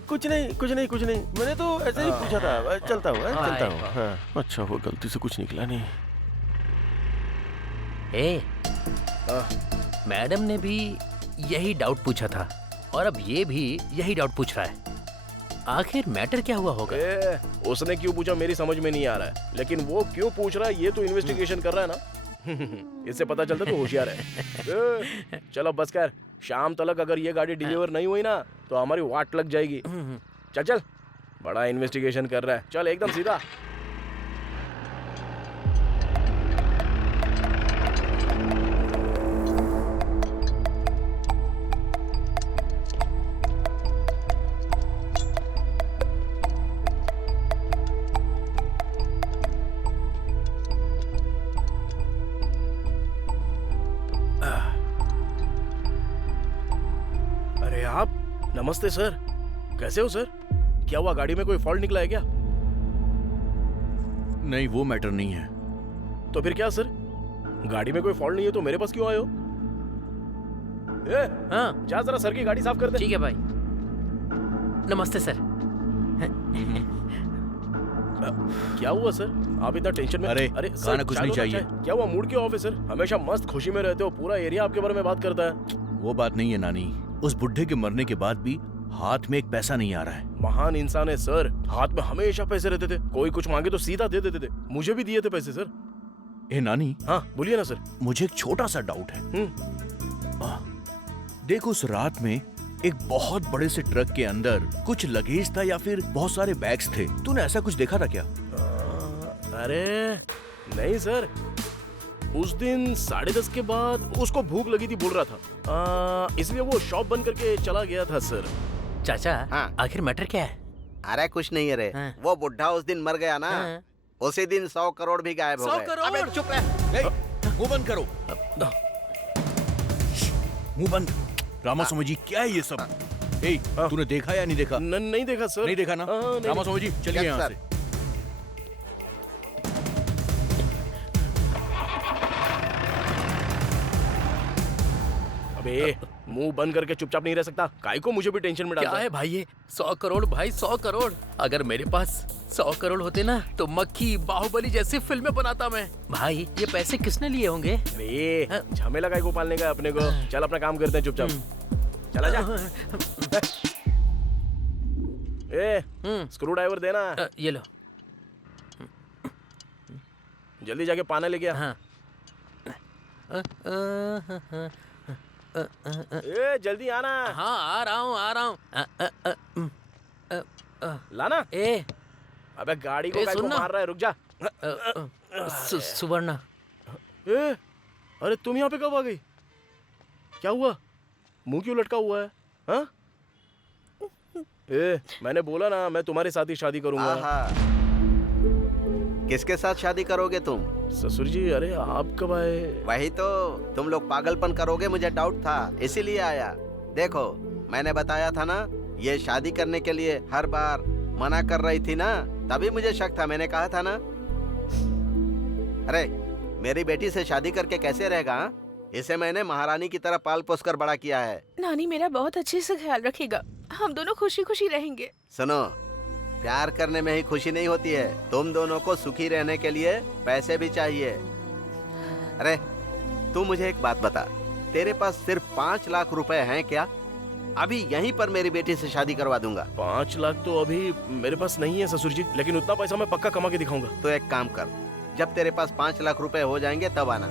कुछ नहीं कुछ नहीं कुछ नहीं, मैंने तो ऐसे ही पूछा था। चलता हूँ चलता हूँ। अच्छा हुआ गलती से कुछ निकला नहीं। मैडम ने भी यही डाउट पूछा था और अब ये भी यही डाउट पूछ रहा है। आखिर मैटर क्या हुआ होगा? उसने क्यों पूछा मेरी समझ में नहीं आ रहा है, लेकिन वो क्यों पूछ रहा है ये तो इन्वेस्टिगेशन कर रहा है ना। इससे पता चलता तो होशियार है। चलो बस कर, शाम तक अगर ये गाड़ी डिलीवर नहीं हुई ना तो हमारी वाट लग जाएगी। चल चल, बड़ा इन्वेस्टिगेशन कर रहा है, चल एकदम सीधा। अरे आप, नमस्ते सर, कैसे हो सर? क्या हुआ, गाड़ी में कोई फॉल्ट निकला है क्या? नहीं, वो मैटर नहीं है। तो फिर क्या सर? गाड़ी में कोई फॉल्ट नहीं है तो मेरे पास क्यों आए हो? हाँ, जा जरा सर की गाड़ी साफ कर दे। ठीक है भाई। नमस्ते सर। क्या हुआ सर, आप इतना टेंशन में? अरे सर, कुछ नहीं चाहिए। क्या हुआ, मूड क्यों ऑफ है सर? हमेशा मस्त खुशी में रहते हो, पूरा एरिया आपके बारे में बात करता है। वो बात नहीं है नानी, उस बुढ़े के मरने के बाद भी हाथ में एक पैसा नहीं आ रहा है। महान इंसान है सर, हाथ में हमेशा पैसे रहते थे, कोई कुछ मांगे तो सीधा दे देते थे। मुझे भी दिए थे पैसे सर। ए नानी। हाँ बोलिए ना सर। मुझे एक छोटा सा डाउट है। देखो, उस रात में एक बहुत बड़े से ट्रक के अंदर कुछ लगेज था या फिर बहुत सारे बैग्स थे, तूने ऐसा कुछ देखा था क्या? अरे नहीं सर, उस दिन 10:30 के बाद उसको भूख लगी थी बोल रहा था, इसलिए वो शॉप बंद करके चला गया था सर। चाचा, हाँ। आखिर मैटर क्या है? अरे कुछ नहीं है रे, वो बुढ़ा उस दिन मर गया ना, उसी दिन 100 करोड़ भी गायब हो गए। 100 करोड़? अबे चुप रह। मुंह बंद करो, मुंह बंद। रामास्वामी जी, क्या है ये सब? तूने देखा या नहीं देखा? नहीं देखा सर। नहीं देखा ना? रामास्वामी जी चलिए यहाँ से। अबे मुंह बंद करके चुपचाप नहीं रह सकता, काहे को मुझे भी टेंशन में डालता क्या है भाई ये? 100 करोड़ भाई, 100 करोड़। अगर मेरे पास 100 करोड़ होते ना तो मक्खी बाहुबली जैसी फिल्में बनाता मैं। भाई ये पैसे किसने लिए होंगे? अरे झमेला काहे को पालने का अपने को, चल अपना काम करते हैं चुपचाप। चला जा। स्क्रू ड्राइवर देना। ये लो। जल्दी जाके पानी लेके आ। जल्दी आना। हाँ आ रहा हूँ। लाना। ए अबे गाड़ी को काहे को मार रहा है, रुक जा। सुवर्णा। अरे तुम यहाँ पे कब आ गई? क्या हुआ, मुंह क्यों लटका हुआ है? हाँ? मैंने बोला ना मैं तुम्हारे साथ ही शादी करूंगा। किसके साथ शादी करोगे तुम? ससुर जी, अरे आप कब आए? वही तो, तुम लोग पागलपन करोगे मुझे डाउट था, इसीलिए आया। देखो मैंने बताया था ना, ये शादी करने के लिए हर बार मना कर रही थी ना, तभी मुझे शक था। मैंने कहा था ना। अरे मेरी बेटी से शादी करके कैसे रहेगा? इसे मैंने महारानी की तरह पाल पोस कर बड़ा किया है। नानी मेरा बहुत अच्छे से ख्याल रखेगा, हम दोनों खुशी खुशी रहेंगे। सुनो, प्यार करने में ही खुशी नहीं होती है, तुम दोनों को सुखी रहने के लिए पैसे भी चाहिए। अरे तू मुझे एक बात बता, तेरे पास सिर्फ 5 लाख रुपए हैं क्या? अभी यहीं पर मेरी बेटी से शादी करवा दूंगा। 5 लाख तो अभी मेरे पास नहीं है ससुर जी, लेकिन उतना पैसा मैं पक्का कमा के दिखाऊंगा। तो एक काम कर, जब तेरे पास 5 लाख रुपए हो जाएंगे तब आना,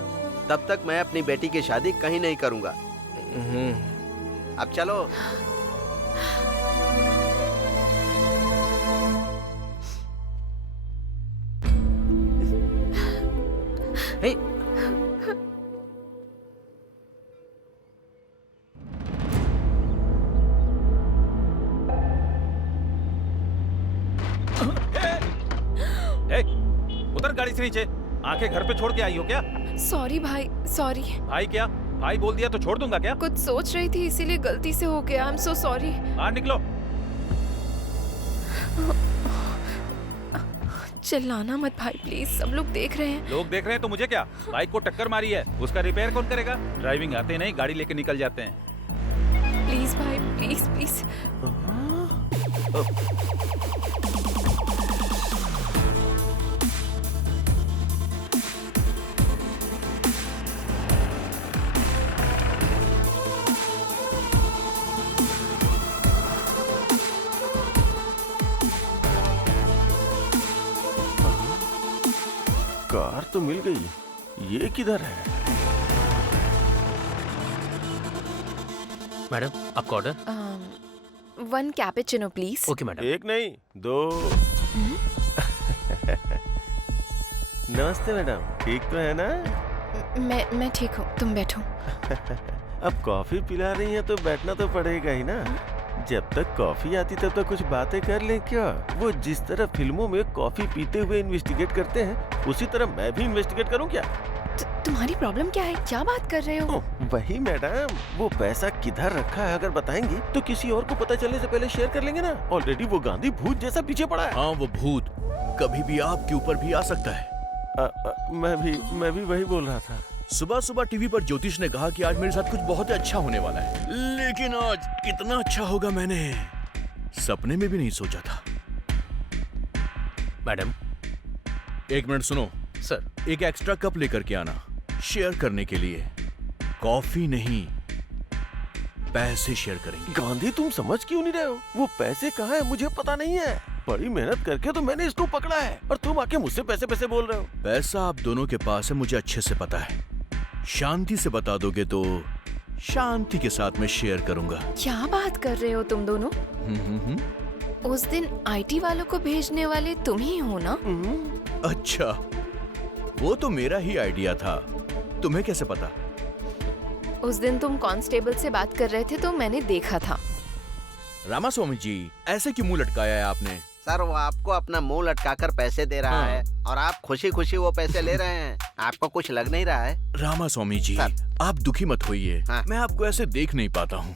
तब तक मैं अपनी बेटी की शादी कहीं नहीं करूंगा। अब चलो। उतर गाड़ी से नीचे। आंखें घर पे छोड़ के आई हो क्या? सॉरी भाई, सॉरी। भाई क्या? भाई बोल दिया तो छोड़ दूंगा क्या? कुछ सोच रही थी इसीलिए गलती से हो गया। I am so sorry. बाहर निकलो। चिल्लाना मत भाई प्लीज, सब लोग देख रहे हैं। लोग देख रहे हैं तो मुझे क्या? बाइक को टक्कर मारी है, उसका रिपेयर कौन करेगा? ड्राइविंग आते नहीं, गाड़ी लेके निकल जाते हैं। प्लीज भाई, प्लीज प्लीज। तो मिल गई। ये किधर है? मैडम आपका order? 1 cappuccino please. Okay madam. एक नहीं 2। नमस्ते मैडम, ठीक तो है ना? मैं ठीक हूँ, तुम बैठो। अब कॉफी पिला रही हैं तो बैठना तो पड़ेगा ही ना। जब तक कॉफी आती तब तक कुछ बातें कर लें क्या? वो जिस तरह फिल्मों में कॉफी पीते हुए इन्वेस्टिगेट करते हैं, उसी तरह मैं भी इन्वेस्टिगेट करूं क्या? तुम्हारी प्रॉब्लम क्या है? क्या बात कर रहे हो? वही मैडम, वो पैसा किधर रखा है अगर बताएंगी तो किसी और को पता चलने से पहले शेयर कर लेंगे ना। ऑलरेडी वो गांधी भूत जैसा पीछे पड़ा है। हाँ, वो भूत कभी भी आपके ऊपर भी आ सकता है। मैं भी वही बोल रहा था। सुबह सुबह टीवी पर ज्योतिष ने कहा कि आज मेरे साथ कुछ बहुत अच्छा होने वाला है, लेकिन आज कितना अच्छा होगा मैंने सपने में भी नहीं सोचा था। मैडम 1 मिनट सुनो सर। एक एक्स्ट्रा कप लेकर के आना, शेयर करने के लिए। कॉफी नहीं, पैसे शेयर करेंगे। गांधी तुम समझ क्यों नहीं रहे हो? वो पैसे कहाँ है मुझे पता नहीं है। बड़ी मेहनत करके तो मैंने इसको पकड़ा है और तुम आके मुझसे पैसे पैसे बोल रहे हो। पैसा आप दोनों के पास है, मुझे अच्छे से पता है। शांति से बता दोगे तो शांति के साथ में शेयर करूंगा। क्या बात कर रहे हो तुम दोनों? उस दिन आईटी वालों को भेजने वाले तुम ही हो ना? अच्छा, वो तो मेरा ही आइडिया था, तुम्हें कैसे पता? उस दिन तुम कांस्टेबल से बात कर रहे थे तो मैंने देखा था। रामास्वामी जी, ऐसे क्यों मुंह लटकाया है आपने? सर, वो आपको अपना मुंह लटकाकर पैसे दे रहा है और आप खुशी खुशी वो पैसे ले रहे हैं। आपको कुछ लग नहीं रहा है? रामास्वामी जी, आप दुखी मत होइए। मैं आपको ऐसे देख नहीं पाता हूँ।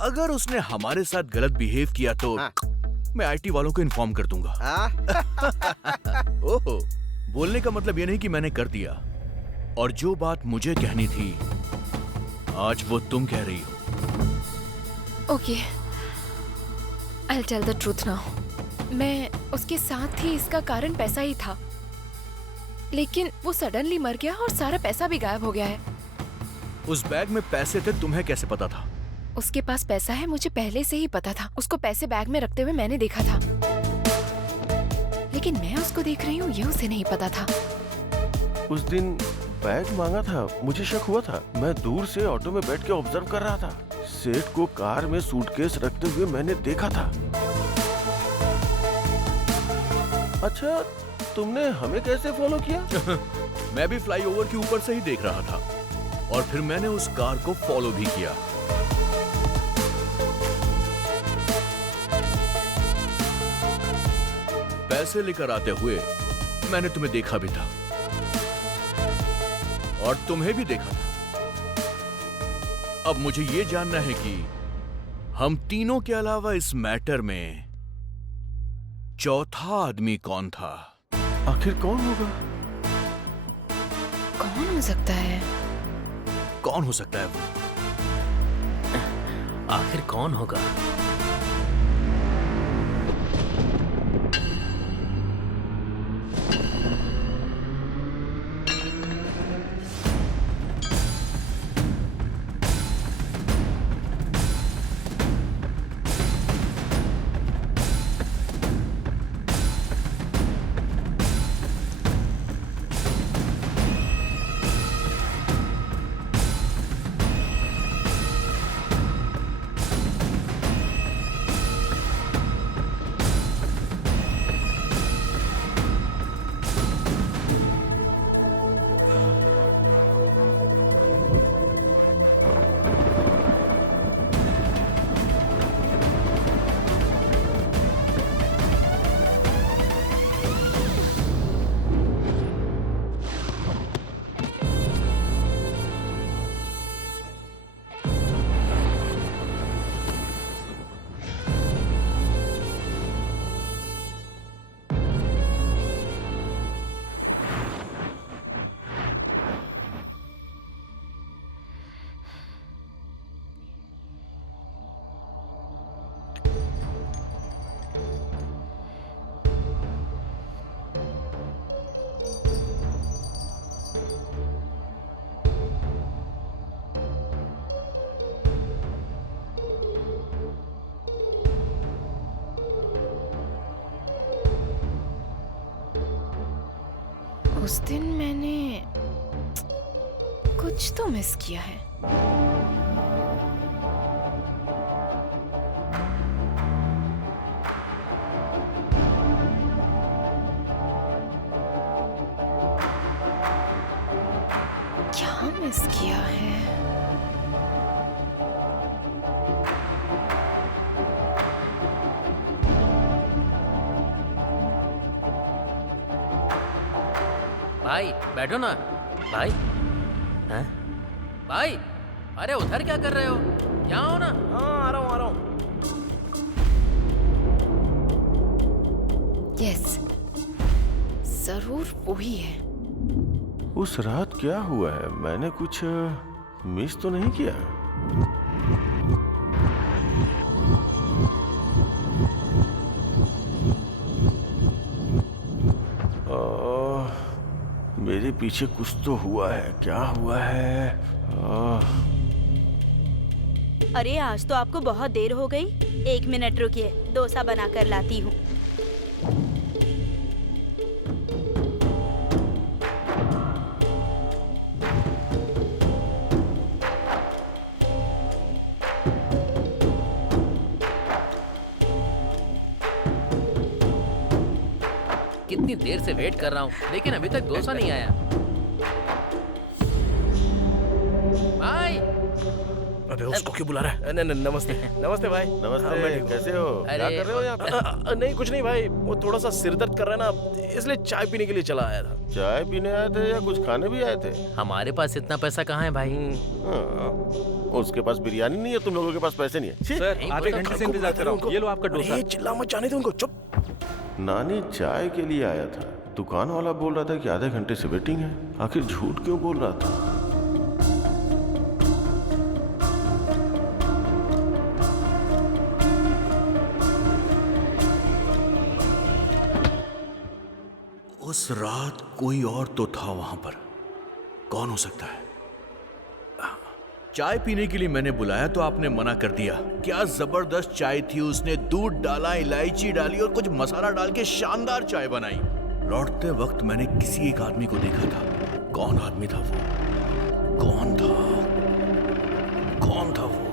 अगर उसने हमारे साथ गलत बिहेव किया तो मैं आईटी वालों को इन्फॉर्म कर दूंगा। ओहो, बोलने का मतलब ये नहीं कि मैंने कर दिया, और जो बात मुझे कहनी थी आज वो तुम कह रही हो। Okay, I'll tell the truth now. मैं उसके साथ थी, इसका कारण पैसा ही था, लेकिन वो सडनली मर गया और सारा पैसा भी गायब हो गया है। उस बैग में पैसे थे, तुम्हें कैसे पता था? उसके पास पैसा है, मुझे पहले से ही पता था। उसको पैसे बैग में रखते हुए मैंने देखा था, लेकिन मैं उसको देख रही हूँ ये उसे नहीं पता था। उस दिन बैग मांगा था, मुझे शक हुआ था। मैं दूर से ऑटो में बैठ के ऑब्जर्व कर रहा था। सेठ को कार में सूटकेस रखते हुए मैंने देखा था। अच्छा, तुमने हमें कैसे फॉलो किया? मैं भी फ्लाईओवर के ऊपर से ही देख रहा था और फिर मैंने उस कार को फॉलो भी किया। पैसे लेकर आते हुए मैंने तुम्हें देखा भी था और तुम्हें भी देखा था। अब मुझे ये जानना है कि हम तीनों के अलावा इस मैटर में चौथा आदमी कौन था? आखिर कौन होगा? कौन हो सकता है? कौन हो सकता है वो? आखिर कौन होगा? उस दिन मैंने कुछ तो मिस किया है। क्या मिस किया है? भाई बैठो ना भाई। हैं? भाई अरे उधर क्या कर रहे हो? यहाँ हो ना। हाँ आ रहा हूँ। यस, जरूर वही है। उस रात क्या हुआ है? मैंने कुछ मिस तो नहीं किया? मेरे पीछे कुछ तो हुआ है। क्या हुआ है? अरे आज तो आपको बहुत देर हो गई। 1 मिनट रुकिए, डोसा बनाकर लाती हूँ। कितनी देर से वेट कर रहा हूँ लेकिन अभी तक डोसा नहीं आया। भाई अबे उसको क्यों बुला रहा है? नमस्ते भाई। नमस्ते, कैसे हो? क्या कर रहे हो यहाँ पे? नहीं कुछ नहीं भाई, वो थोड़ा सा सिर दर्द कर रहा है ना, इसलिए चाय पीने के लिए चला आया था। चाय पीने आए थे या कुछ खाने भी आए थे? हमारे पास इतना पैसा कहाँ है भाई? उसके पास बिरयानी नहीं है, तुम लोगों के पास पैसे नहीं है। सर आधे घंटे से इंतजार कर रहा हूँ, ये लो आपका डोसा। चिल्ला मत, जाने दो उनको, चुप। नानी चाय के लिए आया था। दुकान वाला बोल रहा था कि आधे घंटे से वेटिंग है। आखिर झूठ क्यों बोल रहा था? उस रात कोई और तो था वहां पर। कौन हो सकता है? चाय पीने के लिए मैंने बुलाया तो आपने मना कर दिया। क्या जबरदस्त चाय थी। उसने दूध डाला, इलायची डाली और कुछ मसाला डाल के शानदार चाय बनाई। लौटते वक्त मैंने किसी एक आदमी को देखा था। कौन आदमी था वो? कौन था वो?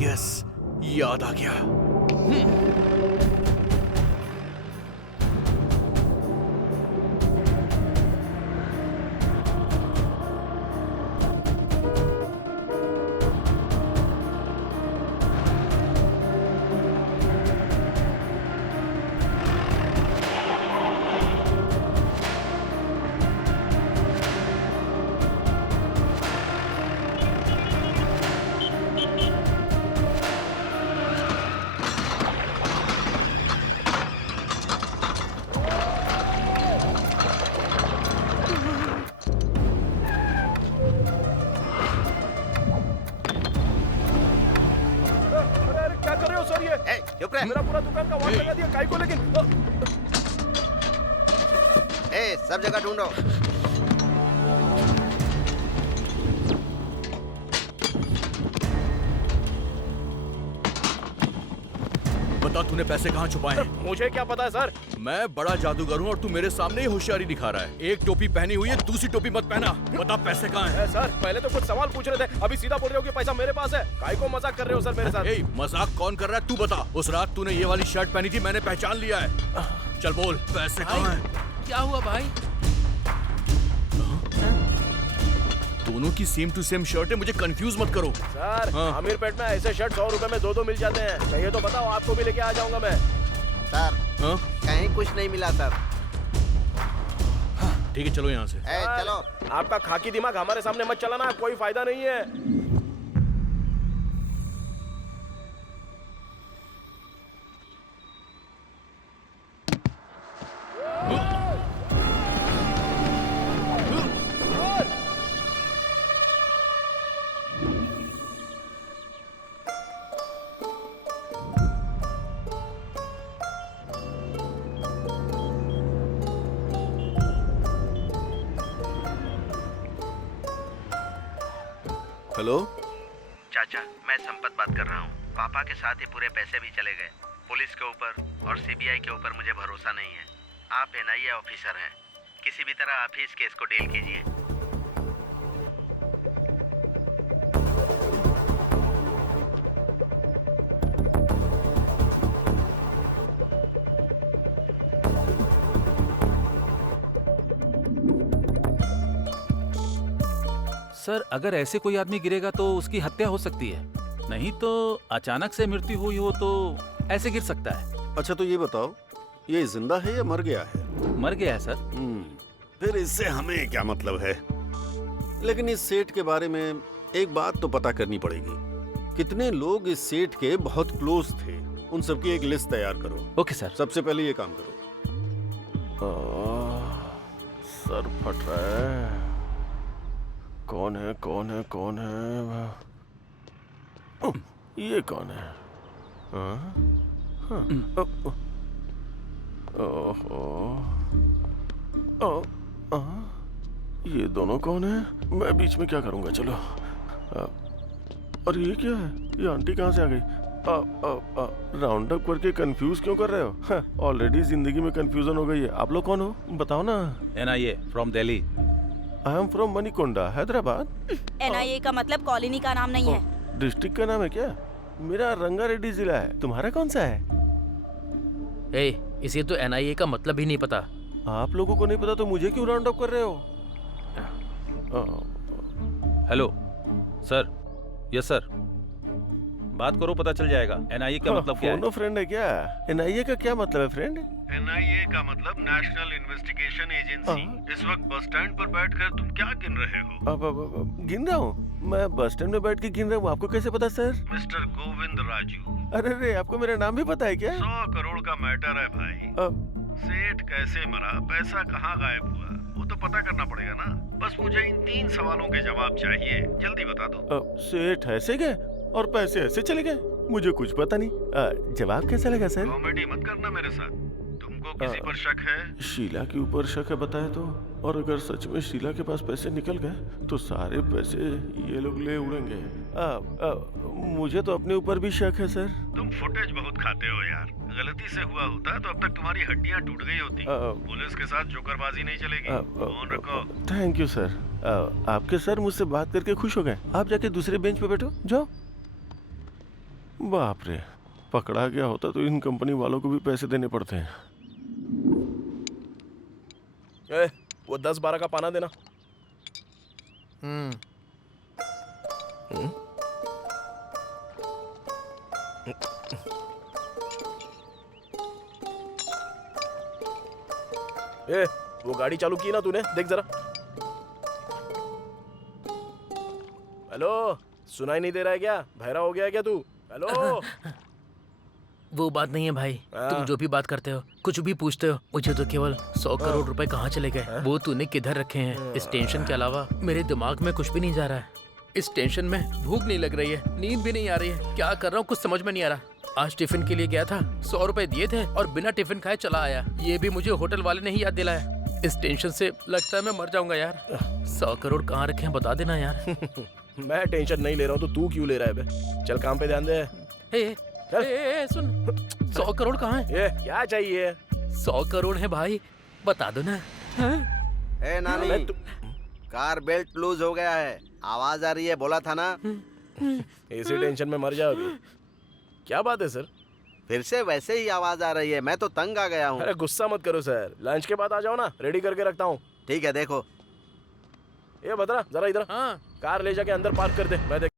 यस, याद आ गया। मेरा पूरा दुकान का वाट लगा दिया काई को, लेकिन सब जगह ढूंढो। बता तूने पैसे कहाँ छुपाए हैं? मुझे क्या पता है सर। मैं बड़ा जादूगर हूँ और तू मेरे सामने ही होशियारी दिखा रहा है। एक टोपी पहनी हुई है, दूसरी टोपी मत पहना। बता पैसे कहाँ हैं? सर पहले तो कुछ सवाल पूछ रहे थे, अभी सीधा बोल रहे हो कि पैसा मेरे पास है। काई को मजाक कर रहे हो सर मेरे साथ? मजाक कौन कर रहा है तू बता। उस रात तूने ये वाली शर्ट पहनी थी, मैंने पहचान लिया है। चल बोल पैसे कहाँ हैं? क्या हुआ भाई? दोनों की सेम टू सेम शर्ट है, मुझे कंफ्यूज मत करो। सर अमीर पेट में ऐसे शर्ट 100 रुपए में 2 मिल जाते हैं। चाहिए तो बताओ, आपको भी लेके आ जाऊंगा मैं। सर कहीं कुछ नहीं मिला सर। ठीक है चलो यहाँ से। चलो। आपका खाकी दिमाग हमारे सामने मत चलाना, कोई फायदा नहीं है। हेलो चाचा, मैं संपत बात कर रहा हूँ। पापा के साथ ही पूरे पैसे भी चले गए। पुलिस के ऊपर और सीबीआई के ऊपर मुझे भरोसा नहीं है। आप एनआईए ऑफिसर हैं, किसी भी तरह आप ही इस केस को डील कीजिए। सर अगर ऐसे कोई आदमी गिरेगा तो उसकी हत्या हो सकती है, नहीं तो अचानक से मृत्यु हुई हो तो ऐसे गिर सकता है। अच्छा तो ये बताओ, ये जिंदा है या मर गया है? मर गया है सर। फिर इससे हमें क्या मतलब है? लेकिन इस सेठ के बारे में एक बात तो पता करनी पड़ेगी। कितने लोग इस सेठ के बहुत क्लोज थे, उन सबकी एक लिस्ट तैयार करो। Okay sir. सबसे पहले ये काम करो। सर फट रहा है। कौन है कौन है कौन है? ये कौन है? ये दोनों कौन है? मैं बीच में क्या करूंगा? चलो। और ये क्या है? ये आंटी कहाँ से आ गई? राउंड अप करके कंफ्यूज क्यों कर रहे हो? ऑलरेडी जिंदगी में कंफ्यूजन हो गई है। आप लोग कौन हो? बताओ ना। NIA from Delhi. I am from Manikonda, Hyderabad. NIA का मतलब कॉलोनी का नाम नहीं है। डिस्ट्रिक्ट का नाम है क्या? मेरा रंगारेड्डी जिला है। तुम्हारा कौन सा है? इसे तो एनआईए का मतलब ही नहीं पता। आप लोगों को नहीं पता तो मुझे क्यों राउंड अप कर रहे हो? Hello sir. Yes sir. बात करो, पता चल जाएगा एनआईए का मतलब क्या है। फोनो फ्रेंड है क्या? एनआईए का क्या मतलब है फ्रेंड? एनआईए का मतलब नेशनल इन्वेस्टिगेशन एजेंसी। इस वक्त बस स्टैंड पर बैठकर तुम क्या गिन रहे हो? अब गिन रहा हूँ। मैं बस स्टैंड में बैठ के गिन रहा हूँ। आपको कैसे पता सर? मिस्टर गोविंद राजू। अरे रे, आपको मेरा नाम भी पता है क्या? 100 करोड़ का मैटर है भाई। सेठ कैसे मरा, पैसा कहाँ गायब हुआ, वो तो पता करना पड़ेगा ना। बस मुझे इन 3 सवालों के जवाब चाहिए, जल्दी बता दो। सेठ ऐसे गए और पैसे ऐसे चले गए? मुझे कुछ पता नहीं। जवाब कैसा लगा सर? कॉमेडी मत करना मेरे साथ। तुमको किसी पर शक है? शीला के ऊपर शक है बताए तो। और अगर सच में शीला के पास पैसे निकल गए तो सारे पैसे ये लोग ले उड़ेंगे। मुझे तो अपने ऊपर भी शक है सर। तुम फुटेज बहुत खाते हो यार। गलती से हुआ होता तो अब तक तुम्हारी हड्डियां टूट गई होती। पुलिस के साथ जोकरबाजी नहीं चलेगी। फोन रखो। Thank you sir. आपके सर मुझसे बात करके खुश हो गए। आप जाके दूसरे बेंच पे बैठो, जाओ। बाप रे, पकड़ा गया होता तो इन कंपनी वालों को भी पैसे देने पड़ते हैं। वो 10-12 का पाना देना। वो गाड़ी चालू की ना तूने? देख जरा। हेलो, सुनाई नहीं दे रहा है क्या? बहरा हो गया क्या तू? हेलो। वो बात नहीं है भाई। तुम जो भी बात करते हो, कुछ भी पूछते हो, मुझे तो केवल 100 करोड़ रुपए कहाँ चले गए वो तूने किधर रखे हैं, इस टेंशन के अलावा मेरे दिमाग में कुछ भी नहीं जा रहा है। इस टेंशन में भूख नहीं लग रही है, नींद भी नहीं आ रही है। क्या कर रहा हूँ कुछ समझ में नहीं आ रहा। आज टिफिन के लिए गया था, 100 रुपए दिए थे और बिना टिफिन खाए चला आया। ये भी मुझे होटल वाले ने ही याद दिलाया। इस टेंशन से लगता है मैं मर जाऊंगा यार। 100 करोड़ कहाँ रखे हैं बता देना यार। मैं टेंशन नहीं ले रहा हूँ तो तू क्यों ले रहा है बे? चल काम पे ध्यान दे। सुन, 100 करोड़ कहाँ है? ये क्या चाहिए? 100 करोड़ है भाई, बता दो ना। ए नानी, कार बेल्ट लूज हो गया है, आवाज आ रही है, बोला था ना। इसी टेंशन में मर जाओ अभी। क्या बात है सर? फिर से वैसे ही आवाज आ रही है, मैं तो तंग आ गया हूँ। अरे गुस्सा मत करो सर, लंच के बाद आ जाओ ना, रेडी करके रखता हूँ। ठीक है, देखो। ये बता जरा इधर। हाँ। कार ले जाके अंदर पार्क कर दे, मैं देख।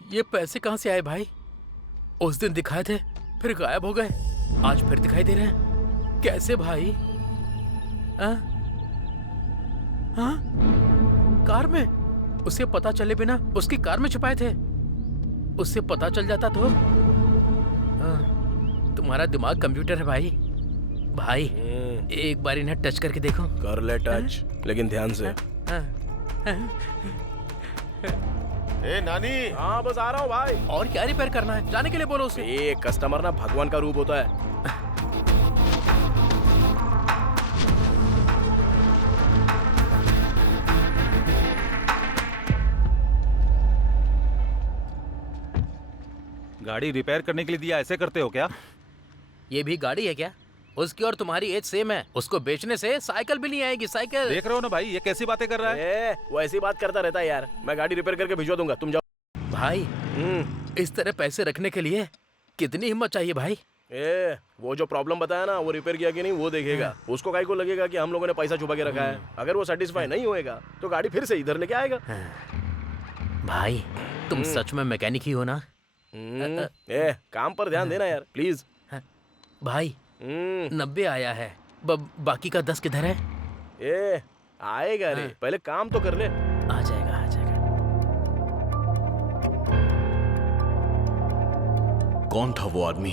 ये पैसे कहाँ से आए भाई? उस दिन दिखाए थे, फिर गायब हो गए, आज फिर दिखाई दे रहे हैं। कैसे भाई? हाँ? कार में? उसे पता चले बिना उसकी कार में छुपाए थे। उससे पता चल जाता तो तुम्हारा दिमाग कंप्यूटर है भाई। भाई एक बार इन्हें टच करके देखो। कर ले टच, लेकिन ध्यान से। ए नानी। हाँ बस आ रहा हूँ भाई। और क्या रिपेयर करना है, जाने के लिए बोलो उसे। ये कस्टमर ना भगवान का रूप होता है। गाड़ी रिपेयर करने के लिए दिया, ऐसे करते हो क्या? ये भी गाड़ी है क्या? उसकी और तुम्हारी एज सेम है। उसको बेचने से साइकिल भी नहीं आएगी। साइकिल देख रहे हो ना भाई, ये कैसी बातें कर रहा है। वो ऐसी बात करता रहता है यार। मैं गाड़ी रिपेयर करके भिजवा दूंगा, तुम जाओ। भाई इस तरह पैसे रखने के लिए कितनी हिम्मत चाहिए भाई? वो जो प्रॉब्लम बताया ना, वो रिपेयर किया कि नहीं वो देखेगा। उसको काहे को लगेगा कि हम लोगों ने पैसा छुपा के रखा है। अगर वो सेटिस्फाई नहीं होएगा तो गाड़ी फिर से इधर लेके आएगा। भाई तुम सच में मैकेनिक ही हो ना? काम पर ध्यान देना यार प्लीज। भाई 90 आया है, बाकी का 10 किधर है? आएगा रे, पहले काम तो कर ले। आ जाएगा आ जाएगा। कौन था वो आदमी?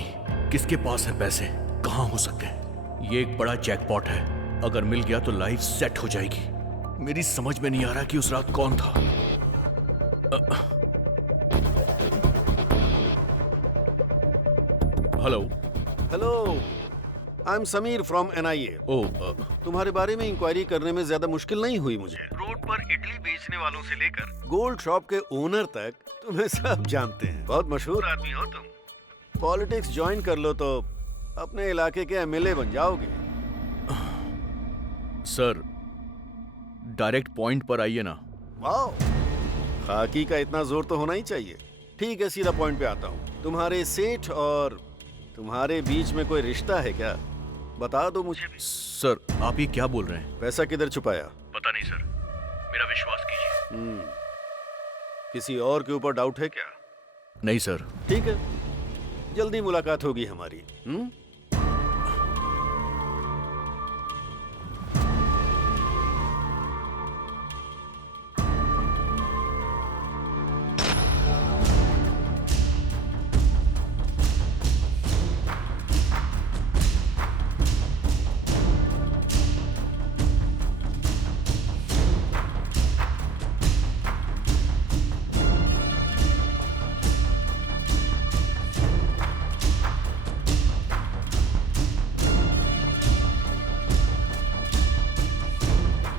किसके पास है पैसे? कहाँ हो सकते हैं? ये एक बड़ा जैकपॉट है। अगर मिल गया तो लाइफ सेट हो जाएगी। मेरी समझ में नहीं आ रहा कि उस रात कौन था। Hello hello, I am Sameer from NIA। तुम्हारे बारे में इंक्वायरी करने में ज्यादा मुश्किल नहीं हुई मुझे। रोड पर इडली बेचने वालों से लेकर गोल्ड शॉप के ओनर तक तुम्हें सब जानते हैं। बहुत मशहूर आदमी हो तुम। पॉलिटिक्स ज्वाइन कर लो तो अपने इलाके के MLA बन जाओगे। सर डायरेक्ट पॉइंट पर आइए ना। वाओ, खाकी का इतना जोर तो होना ही चाहिए। ठीक है, सीधा पॉइंट पे आता हूँ। तुम्हारे सेठ और तुम्हारे बीच में कोई रिश्ता है क्या? बता दो मुझे भी। सर आप ये क्या बोल रहे हैं? पैसा किधर छुपाया? पता नहीं सर, मेरा विश्वास कीजिए। किसी और के ऊपर डाउट है क्या? नहीं सर। ठीक है, जल्दी मुलाकात होगी हमारी।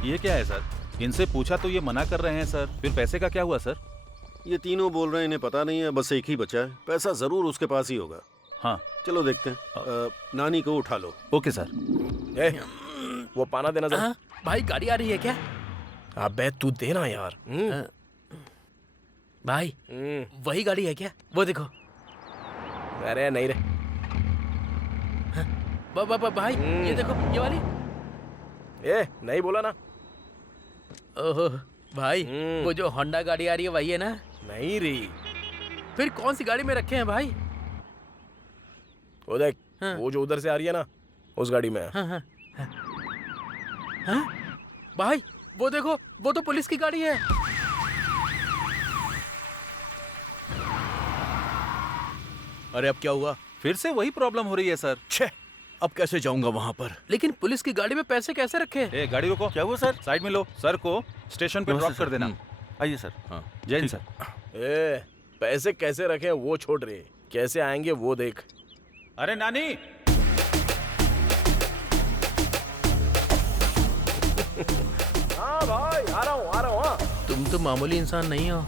ये क्या है सर? इनसे पूछा तो ये मना कर रहे हैं सर। फिर पैसे का क्या हुआ सर? ये तीनों बोल रहे हैं इन्हें पता नहीं है, बस एक ही बचा है। पैसा जरूर उसके पास ही होगा। हाँ चलो देखते हैं। नानी को उठा लो। Okay sir. वो पाना देना जरा। भाई गाड़ी आ रही है क्या? अबे तू देना यार। भाई वही गाड़ी है क्या? वो देखो। अरे नहीं रे। भाई ये देखो, ये वाली। नहीं बोला ना। ओह भाई वो जो होंडा गाड़ी आ रही है वही है ना? नहीं रे। फिर कौन सी गाड़ी में रखे हैं भाई? वो देख, वो जो उधर से आ रही है ना, उस गाड़ी में। भाई वो देखो, वो तो पुलिस की गाड़ी है। अरे अब क्या हुआ? फिर से वही प्रॉब्लम हो रही है सर। छे, अब कैसे जाऊंगा वहां पर? लेकिन पुलिस की गाड़ी में पैसे कैसे रखे? गाड़ी रोको। क्या हुआ सर? साइड में लो। सर को स्टेशन पे ड्रॉप कर देना। आइए सर। हाँ जय हिंद सर। पैसे कैसे रखे वो छोड़ रहे, कैसे आएंगे वो देख। अरे नानी। हाँ भाई आ रहा हूँ। हाँ तुम तो मामूली इंसान नहीं हो।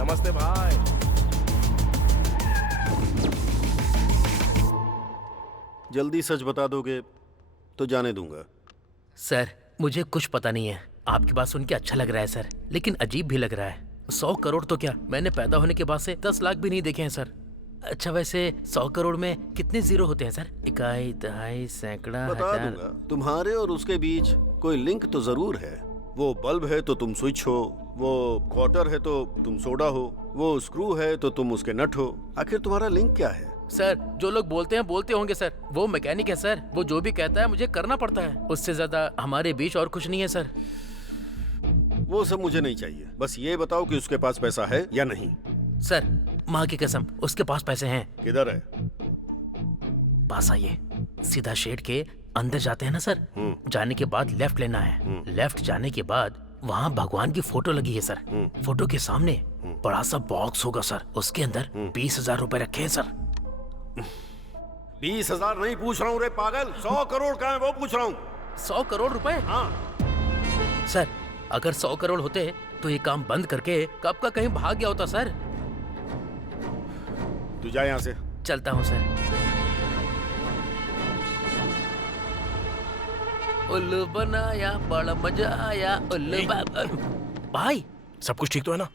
नमस्ते भाई। जल्दी सच बता दोगे तो जाने दूंगा। सर मुझे कुछ पता नहीं है। आपकी बात सुन के अच्छा लग रहा है सर, लेकिन अजीब भी लग रहा है। 100 करोड़ तो क्या, मैंने पैदा होने के बाद से 10 लाख भी नहीं देखे हैं सर। अच्छा वैसे 100 करोड़ में कितने जीरो होते हैं सर? इकाई, दहाई, सैकड़ा, बता हजार। दूंगा। तुम्हारे और उसके बीच कोई लिंक तो जरूर है, वो बल्ब है तो तुम स्विच हो, वो क्वार्टर है तो तुम सोडा हो, वो स्क्रू है तो तुम उसके नट हो। आखिर तुम्हारा लिंक क्या है? सर जो लोग बोलते हैं बोलते होंगे सर, वो मैकेनिक है सर, वो जो भी कहता है मुझे करना पड़ता है, उससे ज्यादा हमारे बीच और कुछ नहीं है सर। वो सब मुझे नहीं चाहिए, बस ये बताओ कि उसके पास पैसा है या नहीं। सर माँ की कसम उसके पास पैसे हैं। किधर है? पास आइए, सीधा शेड के अंदर जाते हैं ना सर, जाने के बाद लेफ्ट लेना है, लेफ्ट जाने के बाद वहाँ भगवान की फोटो लगी है सर, फोटो के सामने बड़ा सा बॉक्स होगा सर, उसके अंदर 20,000 रुपए रखे हैं सर। 20,000 नहीं पूछ रहा हूँ रे पागल, 100 करोड़ का है वो पूछ रहा हूँ। 100 करोड़ रुपए? हाँ सर अगर 100 करोड़ होते तो ये काम बंद करके कब का कहीं भाग गया होता सर। तू जा यहाँ से। चलता हूँ सर। उल्लू बनाया बड़ा मजा आया उल्लू भाई सब कुछ ठीक तो है ना?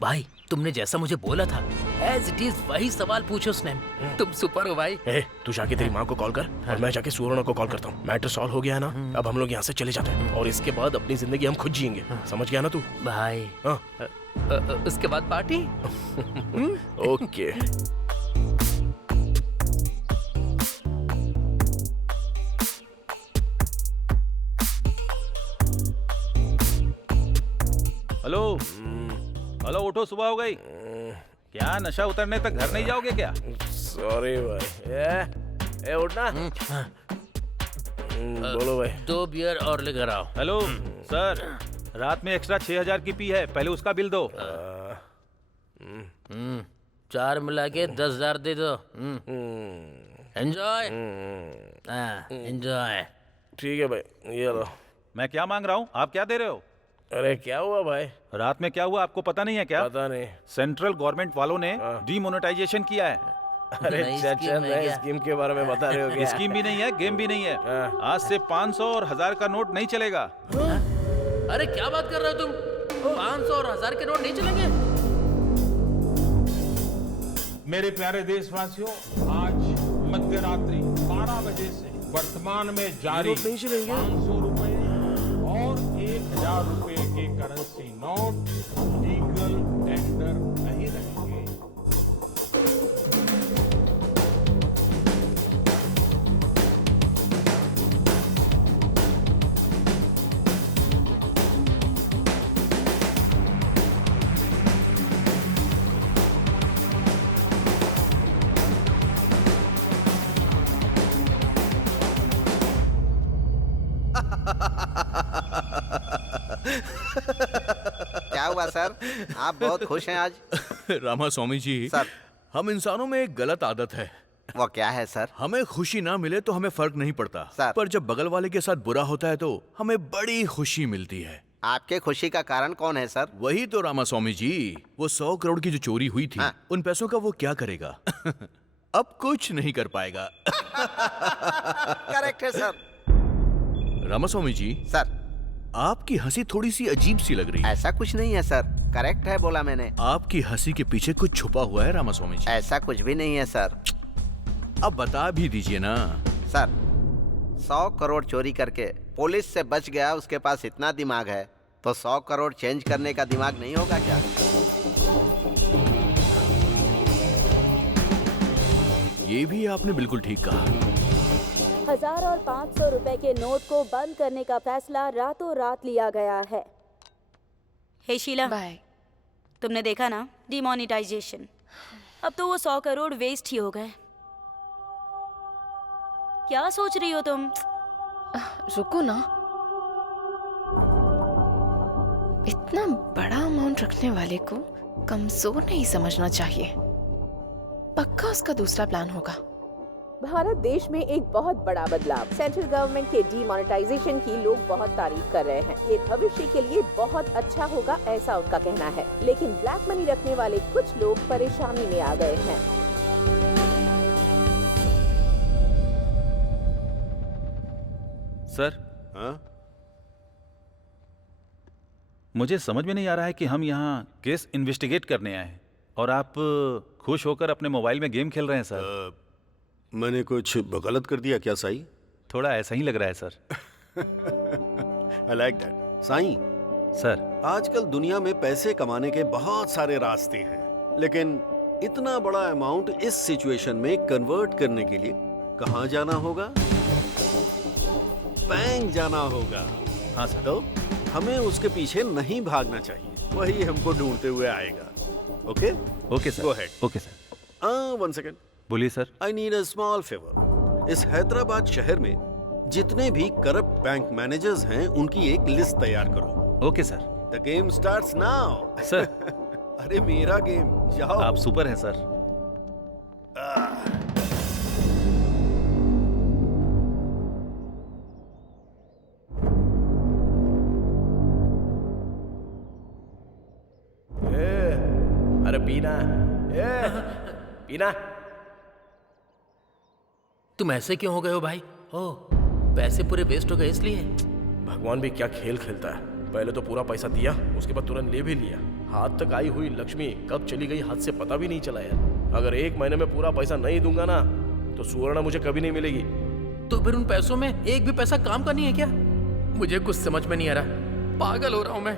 भाई तुमने जैसा मुझे बोला था एज इट इज वही सवाल पूछो उसने। तुम सुपर हो भाई। तू जाके तेरी माँ को कॉल कर और मैं जाके सुवर्णा को कॉल करता हूँ। मैटर सॉल्व हो गया है ना, अब हम लोग यहाँ से चले जाते हैं और इसके बाद अपनी जिंदगी हम खुद जिएंगे। समझ गया ना तू? भाई उसके बाद पार्टी। ओके। हेलो हेलो, उठो, सुबह हो गई क्या? नशा उतरने तक घर नहीं जाओगे क्या? सॉरी भाई। ए उठना। बोलो भाई। 2 बियर और लेकर आओ। हेलो सर, रात में एक्स्ट्रा 6,000 की पी है, पहले उसका बिल दो। 4 मिला के 10,000 दे दो। Enjoy enjoy. ठीक है भाई, ये लो। मैं क्या मांग रहा हूँ, आप क्या दे रहे हो? अरे क्या हुआ भाई? रात में क्या हुआ आपको पता नहीं है क्या? पता नहीं। सेंट्रल गवर्नमेंट वालों ने डीमोनेटाइजेशन किया है। अरे चाचा, नए स्कीम के बारे में बता रहे हो क्या? स्कीम भी नहीं है, गेम भी नहीं है। आज से 500 और 1000 का नोट नहीं चलेगा। अरे क्या बात कर रहे हो तुम? 500 और 1000 के नोट नहीं चलेंगे? मेरे प्यारे देशवासियों, आज मध्य रात्रि 12 बजे से वर्तमान में जारी 500 रुपए और 1,000 रुपए के करेंसी नोट लीगल टेंडर नहीं रहेंगे। क्या हुआ सर, आप बहुत खुश हैं आज? रामा स्वामी जी सर, हम इंसानों में एक गलत आदत है। वो क्या है सर? हमें खुशी ना मिले तो हमें फर्क नहीं पड़ता सर। पर जब बगल वाले के साथ बुरा होता है तो हमें बड़ी खुशी मिलती है। आपके खुशी का कारण कौन है सर? वही तो रामा स्वामी जी, वो 100 करोड़ की जो चोरी हुई थी, हाँ। उन पैसों का वो क्या करेगा? अब कुछ नहीं कर पाएगा। करेक्ट है सर। रामा स्वामी जी, सर आपकी हंसी थोड़ी सी अजीब सी लग रही है। ऐसा कुछ नहीं है सर, करेक्ट है बोला मैंने। आपकी हंसी के पीछे कुछ छुपा हुआ है रामा स्वामी जी। ऐसा कुछ भी नहीं है सर। अब बता भी दीजिए ना। सर 100 करोड़ चोरी करके पुलिस से बच गया, उसके पास इतना दिमाग है तो 100 करोड़ चेंज करने का दिमाग नहीं होगा क्या? ये भी आपने बिल्कुल ठीक कहा। 1000 और 500 रुपए के नोट को बंद करने का फैसला रातों रात लिया गया है। हे शीला, बाय। तुमने देखा ना डिमोनेटाइजेशन, अब तो वो 100 करोड़ वेस्ट ही हो गए। क्या सोच रही हो तुम? रुको ना, इतना बड़ा अमाउंट रखने वाले को कमजोर नहीं समझना चाहिए। पक्का उसका दूसरा प्लान होगा। भारत देश में एक बहुत बड़ा बदलाव, सेंट्रल गवर्नमेंट के डीमोनेटाइजेशन की लोग बहुत तारीफ कर रहे हैं। ये भविष्य के लिए बहुत अच्छा होगा, ऐसा उनका कहना है। लेकिन ब्लैक मनी रखने वाले कुछ लोग परेशानी में आ गए हैं। सर, मुझे समझ में नहीं आ रहा है कि हम यहाँ केस इन्वेस्टिगेट करने आए हैं और आप खुश होकर अपने मोबाइल में गेम खेल रहे हैं सर। मैंने कुछ गलत कर दिया क्या साईं? थोड़ा ऐसा ही लग रहा है sir. I like that. Sai, sir, आजकल दुनिया में पैसे कमाने के बहुत सारे रास्ते हैं, लेकिन इतना बड़ा अमाउंट इस सिचुएशन में कन्वर्ट करने के लिए कहाँ जाना होगा? बैंक जाना होगा। हाँ सर। तो हमें उसके पीछे नहीं भागना चाहिए, वही हमको ढूंढते हुए आएगा। Okay? Okay sir. Go ahead. Okay sir. 1 second. बोलिए sir. I need a small favour. इस हैदराबाद शहर में जितने भी करप्ट बैंक मैनेजर्स हैं उनकी एक लिस्ट तैयार करो। Okay sir. The game starts now. Sir. अरे मेरा गेम, जाओ। आप सुपर हैं सर। अरे पीना, पीना। तुम ऐसे क्यों हो गए हो भाई? ओह, पैसे पूरे वेस्ट हो गए इसलिए? भगवान भी क्या खेल खेलता है। पहले तो पूरा पैसा दिया, उसके बाद तुरंत ले भी लिया। हाथ तक आई हुई लक्ष्मी कब चली गई हाथ से पता भी नहीं चला यार। अगर 1 महीने में पूरा पैसा नहीं दूंगा ना तो सुवर्णा मुझे कभी नहीं मिलेगी। तो फिर उन पैसों में एक भी पैसा काम का नहीं है क्या? मुझे कुछ समझ में नहीं आ रहा, पागल हो रहा हूँ मैं।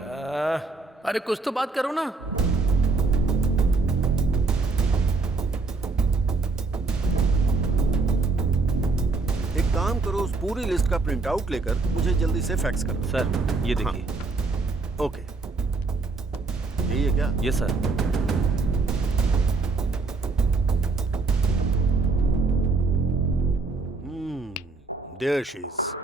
अरे कुछ तो बात करो ना। एक काम करो, उस पूरी लिस्ट का प्रिंट आउट लेकर मुझे जल्दी से फैक्स कर दो। सर, ये देखिए। हाँ। ओके, यही है क्या? ये सर। There she is.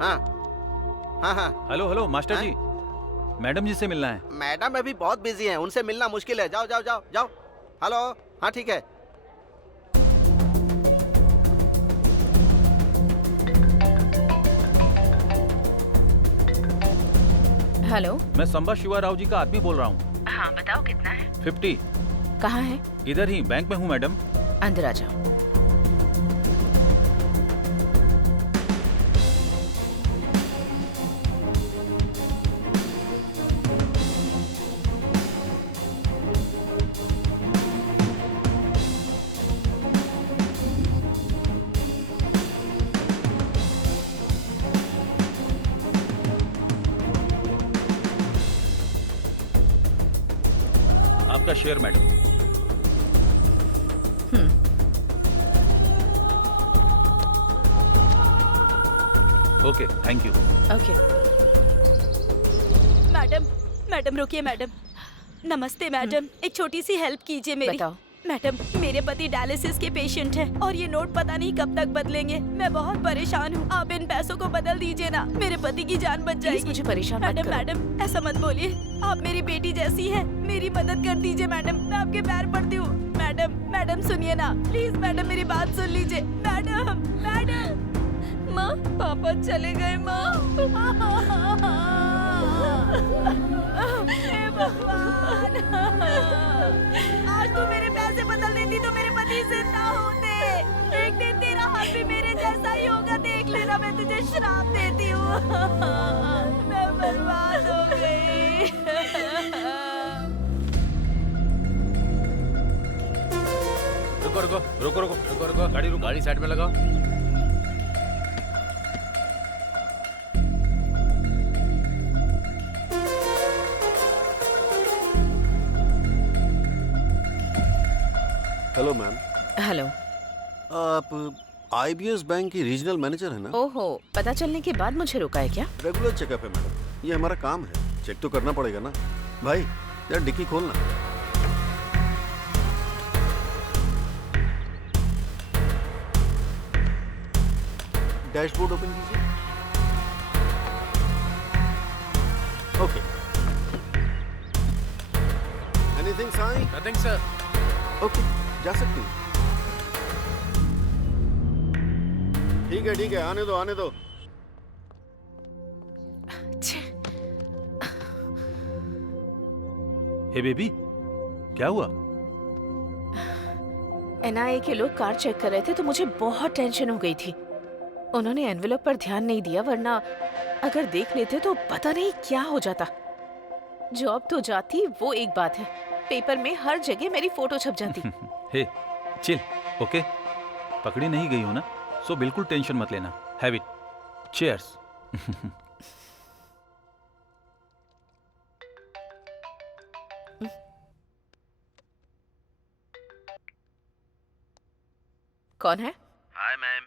हाँ हाँ हाँ। हेलो हेलो मास्टर जी, मैडम जी से मिलना है। मैडम अभी बहुत बिजी हैं, उनसे मिलना मुश्किल है। जाओ जाओ जाओ जाओ। हेलो, हाँ ठीक है। हेलो, मैं संबा शिवा राव जी का आदमी बोल रहा हूँ। हाँ बताओ कितना है? 50। कहाँ है? इधर ही बैंक में हूँ मैडम। अंदर आ जाओ। आपका share madam. Okay, thank you. Okay. Madam, madam रुकिए मैडम। नमस्ते मैडम, एक छोटी सी हेल्प कीजिए मेरी। बताओ। मैडम, मेरे पति डायलिसिस के पेशेंट हैं और ये नोट पता नहीं कब तक बदलेंगे। मैं बहुत परेशान हूँ, आप इन पैसों को बदल दीजिए ना, मेरे पति की जान बच जाएगी। मुझे परेशान मत मैडम करो। मैडम ऐसा मत बोलिए, आप मेरी बेटी जैसी है, मेरी मदद कर दीजिए मैडम, मैं आपके पैर पड़ती हूँ। मैडम, मैडम सुनिए ना प्लीज, मैडम मेरी बात सुन लीजिए। Madam, madam. माँ, पापा चले गए माँ। हे भगवान, आज तू मेरे पैसे बदल देती तो मेरे पति जिंदा होते। एक दिन तेरा हाथ भी मेरे जैसा ही होगा, देख लेना, मैं तुझे श्राप देती हूँ। मैं बर्बाद हो गई। रुको रुको रुको रुको रुको रुको, गाड़ी रुको, गाड़ी साइड में लगाओ। Hello ma'am. हेलो। आप IBS बैंक की रीजनल मैनेजर है ना? ओहो, पता चलने के बाद मुझे रोका है क्या? रेगुलर चेकअप है मैडम, ये हमारा काम है, चेक तो करना पड़ेगा ना। भाई यार डिक्की खोलना। डैशबोर्ड ओपन कीजिए। Okay. Anything sign? Nothing sir. Okay, जा सकती हूँ। ठीक है, आने दो आने दो। हे बेबी, क्या हुआ? NIA के लोग कार चेक कर रहे थे तो मुझे बहुत टेंशन हो गई थी। उन्होंने एनवेलप पर ध्यान नहीं दिया, वरना अगर देख लेते तो पता नहीं क्या हो जाता। जॉब तो जाती वो एक बात है, पेपर में हर जगह मेरी फोटो छप जाती। हे चिल, ओके? पकड़ी नहीं गई हो ना, सो बिल्कुल टेंशन मत लेना। Have it, cheers. कौन है? Hi ma'am,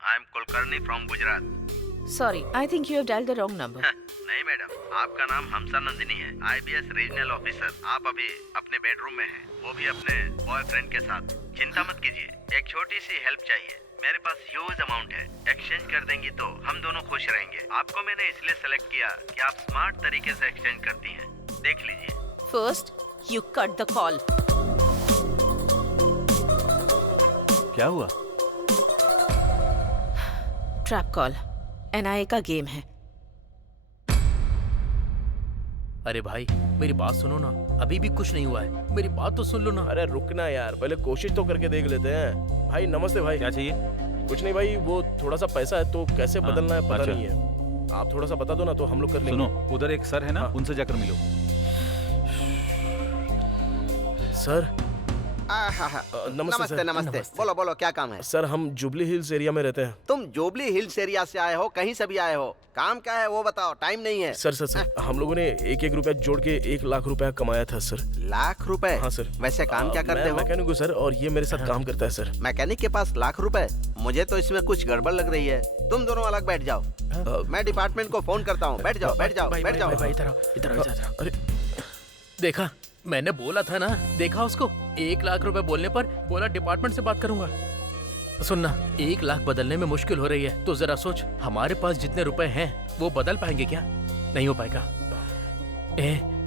I am Kulkarni from Gujarat. Sorry, I think you have dialled the wrong number. नहीं मैडम, आपका नाम हमसा नंदिनी है, IBS रीजनल ऑफिसर। आप अभी अपने बेडरूम में हैं, वो भी अपने बॉयफ्रेंड के साथ। चिंता मत कीजिए, एक छोटी सी हेल्प चाहिए। मेरे पास ह्यूज अमाउंट है, एक्सचेंज कर देंगी तो हम दोनों खुश रहेंगे। आपको मैंने इसलिए सेलेक्ट किया कि आप स्मार्ट तरीके से एक्सचेंज करती हैं। देख लीजिए। First you cut the call. क्या हुआ? ट्रैप कॉल, NIA का गेम है। अरे भाई मेरी बात सुनो ना, अभी भी कुछ नहीं हुआ है, मेरी बात तो सुन लो ना। अरे रुकना यार, पहले कोशिश तो करके देख लेते हैं। भाई नमस्ते भाई। क्या चाहिए? कुछ नहीं भाई, वो थोड़ा सा पैसा है तो कैसे बदलना है पता अच्छा। नहीं है। आप थोड़ा सा बता दो ना तो हम लोग कर लेंगे। सुनो, उधर एक सर है ना, उनसे जाकर मिलो। सर नमस्ते नमस्ते। बोलो बोलो, क्या काम है? सर हम जुबली हिल्स एरिया में रहते हैं। तुम जुबली हिल्स एरिया से आए हो, कहीं से भी आए हो? काम क्या है वो बताओ, टाइम नहीं है। सर हम लोगों ने एक रुपया जोड़ के 1 लाख रुपया कमाया था सर। लाख रुपए? हाँ सर। वैसे काम क्या करते हो? मैकेनिक हूँ सर, और ये मेरे साथ काम करता है सर। मैकेनिक के पास लाख रुपए? मुझे तो इसमें कुछ गड़बड़ लग रही है। तुम दोनों अलग बैठ जाओ, मैं डिपार्टमेंट को फोन करता हूँ। बैठ जाओ बैठ जाओ बैठ जाओ। इधर। अरे देखा, मैंने बोला था ना, देखा उसको। 1 लाख रुपए बोलने पर बोला डिपार्टमेंट से बात करूंगा। सुनना, 1 लाख बदलने में मुश्किल हो रही है तो जरा सोच, हमारे पास जितने रुपए हैं वो बदल पाएंगे क्या? नहीं हो पाएगा।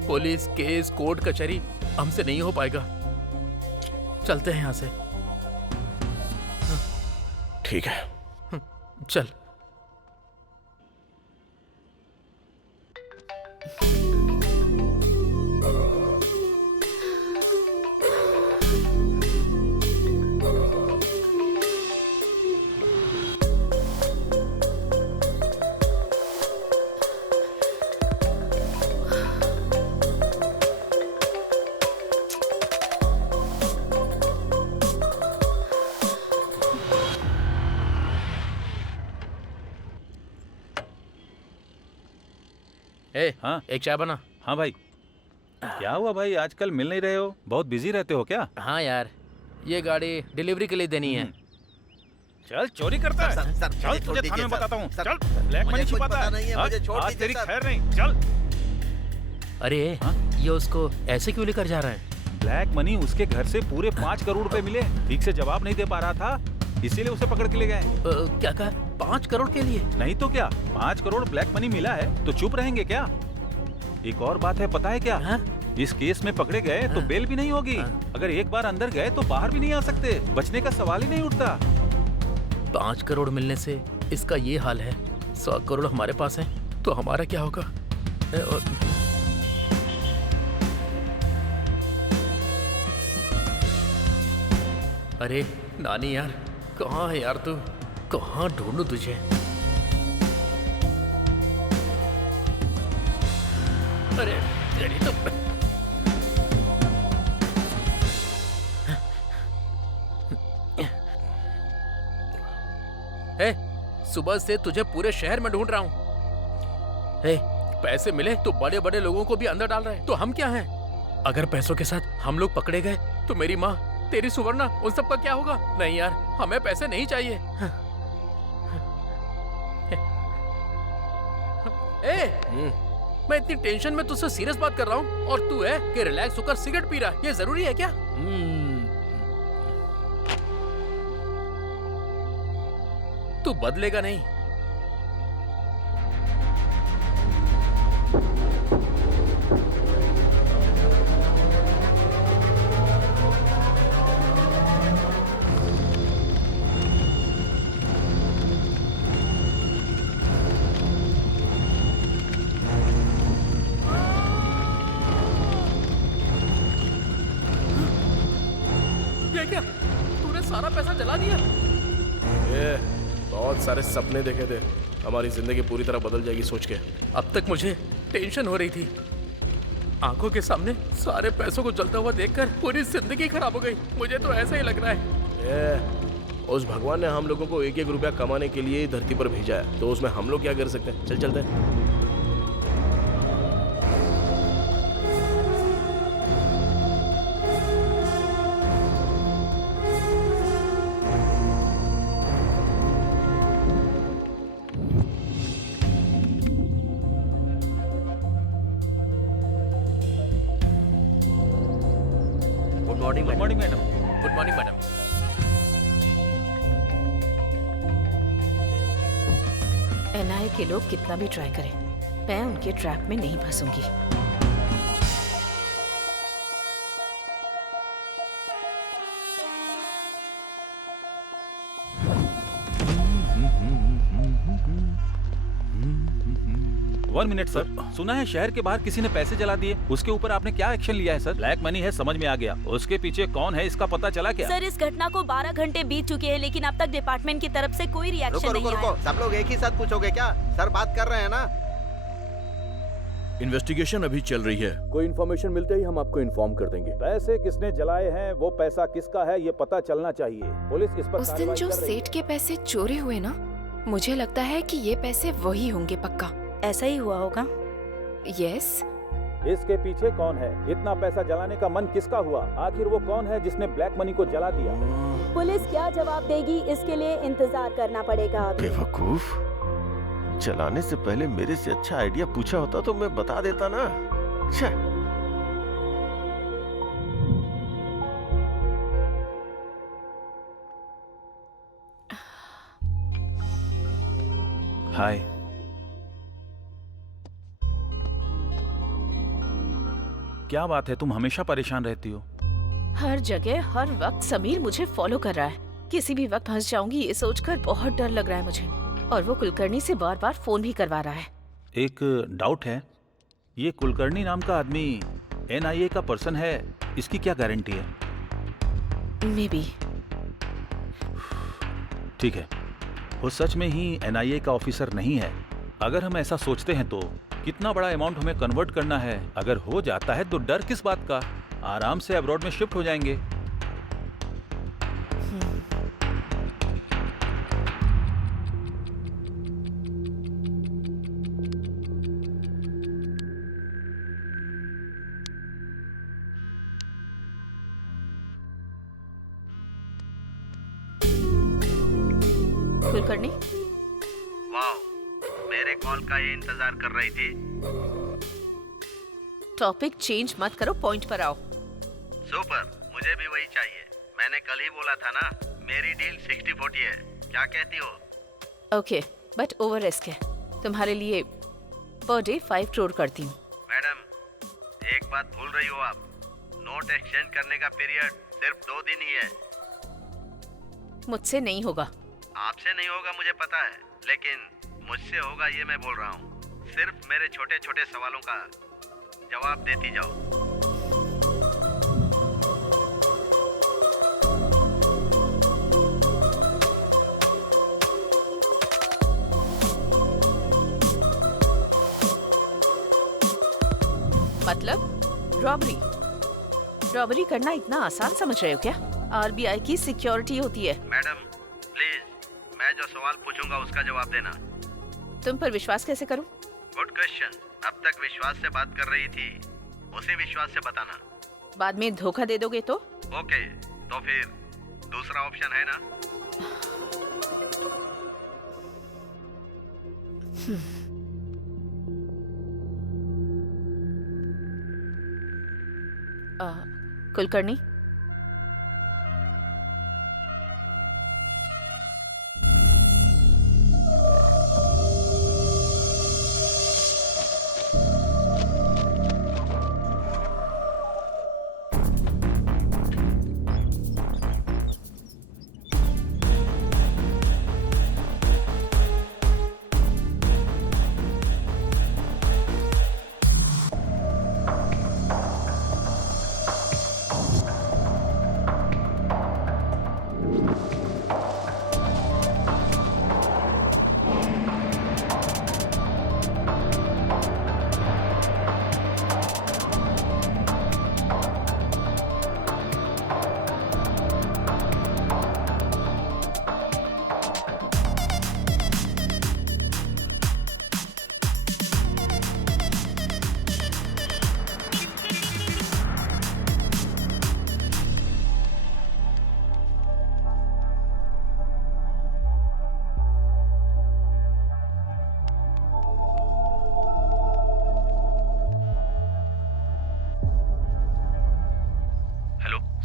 पुलिस केस कोर्ट कचहरी हमसे नहीं हो पाएगा। चलते हैं यहाँ से। ठीक है चल। हाँ एक चाय बना। हाँ भाई। क्या हुआ भाई, आजकल मिल नहीं रहे हो? बहुत बिजी रहते हो क्या? हाँ यार, ये गाड़ी डिलीवरी के लिए देनी है। चल, चोरी करता है। चल तुझे थाने में बताता हूँ। चल, ब्लैक मनी छिपाता है। आज तेरी खैर नहीं। चल। अरे ये उसको ऐसे क्यों लेकर जा रहा है? ब्लैक मनी उसके घर से पूरे 5 करोड़ रुपए मिले। ठीक से जवाब नहीं दे पा रहा था, इसीलिए उसे पकड़ के ले गए। क्या कहा? 5 करोड़ के लिए? नहीं तो क्या, 5 करोड़ ब्लैक मनी मिला है तो चुप रहेंगे क्या? एक और बात है, पता है क्या? इस केस में पकड़े गए तो बेल भी नहीं होगी। अगर एक बार अंदर गए तो बाहर भी नहीं आ सकते। बचने का सवाल ही नहीं उठता। 5 करोड़ मिलने से इसका ये हाल है। 100 करोड़ हमारे पास है तो हमारा क्या होगा? अरे नानी यार, कहाँ है यार तू? कहाँ ढूंढूं तुझे? अरे तेरी तो सुबह से तुझे पूरे शहर में ढूंढ रहा हूँ। पैसे मिले तो बड़े बड़े लोगों को भी अंदर डाल रहे हैं, तो हम क्या हैं? अगर पैसों के साथ हम लोग पकड़े गए तो मेरी माँ, तेरी सुवर्णा, उन सब का क्या होगा? नहीं यार, हमें पैसे नहीं चाहिए। मैं इतनी टेंशन में तुझसे सीरियस बात कर रहा हूँ और तू है कि रिलैक्स होकर सिगरेट पी रहा है। ये जरूरी है क्या? तू बदलेगा नहीं। सारे सपने देखे थे, हमारी जिंदगी पूरी तरह बदल जाएगी सोच के। अब तक मुझे टेंशन हो रही थी, आंखों के सामने सारे पैसों को जलता हुआ देखकर पूरी जिंदगी खराब हो गई। मुझे तो ऐसा ही लग रहा है। उस भगवान ने हम लोगों को एक एक रुपया कमाने के लिए ही धरती पर भेजा है, तो उसमें हम लोग क्या कर सकते हैं? चल चलते हैं। Good morning madam. Good morning madam. NIA के लोग कितना भी ट्राई करें, मैं उनके ट्रैप में नहीं फंसूंगी। वन मिनट सर, सुना है शहर के बाहर किसी ने पैसे जला दिए, उसके ऊपर आपने क्या एक्शन लिया है सर? ब्लैक मनी है, समझ में आ गया, उसके पीछे कौन है इसका पता चला क्या? सर इस घटना को 12 घंटे बीत चुके हैं, लेकिन अब तक डिपार्टमेंट की तरफ से कोई रिएक्शन नहीं आया। सब लोग एक ही साथ पूछोगे क्या? सर बात कर रहे हैं ना। इन्वेस्टिगेशन अभी चल रही है, कोई इन्फॉर्मेशन मिलते ही हम आपको इन्फॉर्म कर देंगे। पैसे किसने जलाए हैं, वो पैसा किसका है, ये पता चलना चाहिए। पुलिस इस पर उस दिन जो सेठ के पैसे चोरी हुए ना, मुझे लगता है कि ये पैसे वही होंगे पक्का। ऐसा ही हुआ होगा। यस। इसके पीछे कौन है? इतना पैसा जलाने का मन किसका हुआ? आखिर वो कौन है जिसने ब्लैक मनी को जला दिया? पुलिस क्या जवाब देगी, इसके लिए इंतजार करना पड़ेगा अभी। बेवकूफ, चलाने से पहले मेरे से अच्छा आइडिया पूछा होता तो मैं बता देता ना। छे। हाय। क्या बात है, तुम हमेशा परेशान रहती हो? हर जगह हर वक्त समीर मुझे फॉलो कर रहा है। किसी भी वक्त फंस जाऊंगी ये सोचकर बहुत डर लग रहा है मुझे। और वो कुलकर्णी से बार बार फोन भी करवा रहा है। एक डाउट है, ये कुलकर्णी नाम का आदमी एनआईए का पर्सन है, इसकी क्या गारंटी है? May be. ठीक है, वो सच में ही एनआईए का ऑफिसर नहीं है। अगर हम ऐसा सोचते हैं तो कितना बड़ा अमाउंट हमें कन्वर्ट करना है। अगर हो जाता है तो डर किस बात का, आराम से अब्रॉड में शिफ्ट हो जाएंगे। कुलकर्णी, वाह, मेरे कॉल का ये इंतजार कर रही थी। टॉपिक चेंज मत करो, पॉइंट पर आओ। सुपर, मुझे भी वही चाहिए। मैंने कल ही बोला था ना, मेरी डील 60-40 है। क्या कहती हो? ओके, बट ओवर रिस्क है। तुम्हारे लिए पर डे 5 करोड़ करती हूँ। मैडम, एक बात भूल रही हो आप, नोट एक्सचेंज करने का पीरियड सिर्फ 2 दिन ही है। मुझसे नहीं होगा। आपसे नहीं होगा मुझे पता है, लेकिन मुझसे होगा ये मैं बोल रहा हूँ। सिर्फ मेरे छोटे छोटे सवालों का जवाब देती जाओ। मतलब रॉबरी करना इतना आसान समझ रहे हो क्या? आरबीआई की सिक्योरिटी होती है। मैडम प्लीज, मैं जो सवाल पूछूंगा उसका जवाब देना। तुम पर विश्वास कैसे करूं? Good question. अब तक विश्वास से बात कर रही थी, उसी विश्वास से बताना। बाद में धोखा दे दोगे तो? ओके, तो फिर दूसरा ऑप्शन है ना? कुलकर्णी,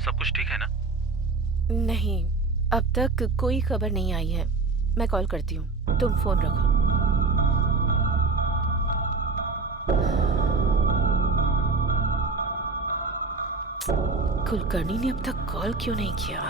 सब कुछ ठीक है ना? नहीं, अब तक कोई खबर नहीं आई है। मैं कॉल करती हूँ, तुम फोन रखो। कुलकर्णी ने अब तक कॉल क्यों नहीं किया?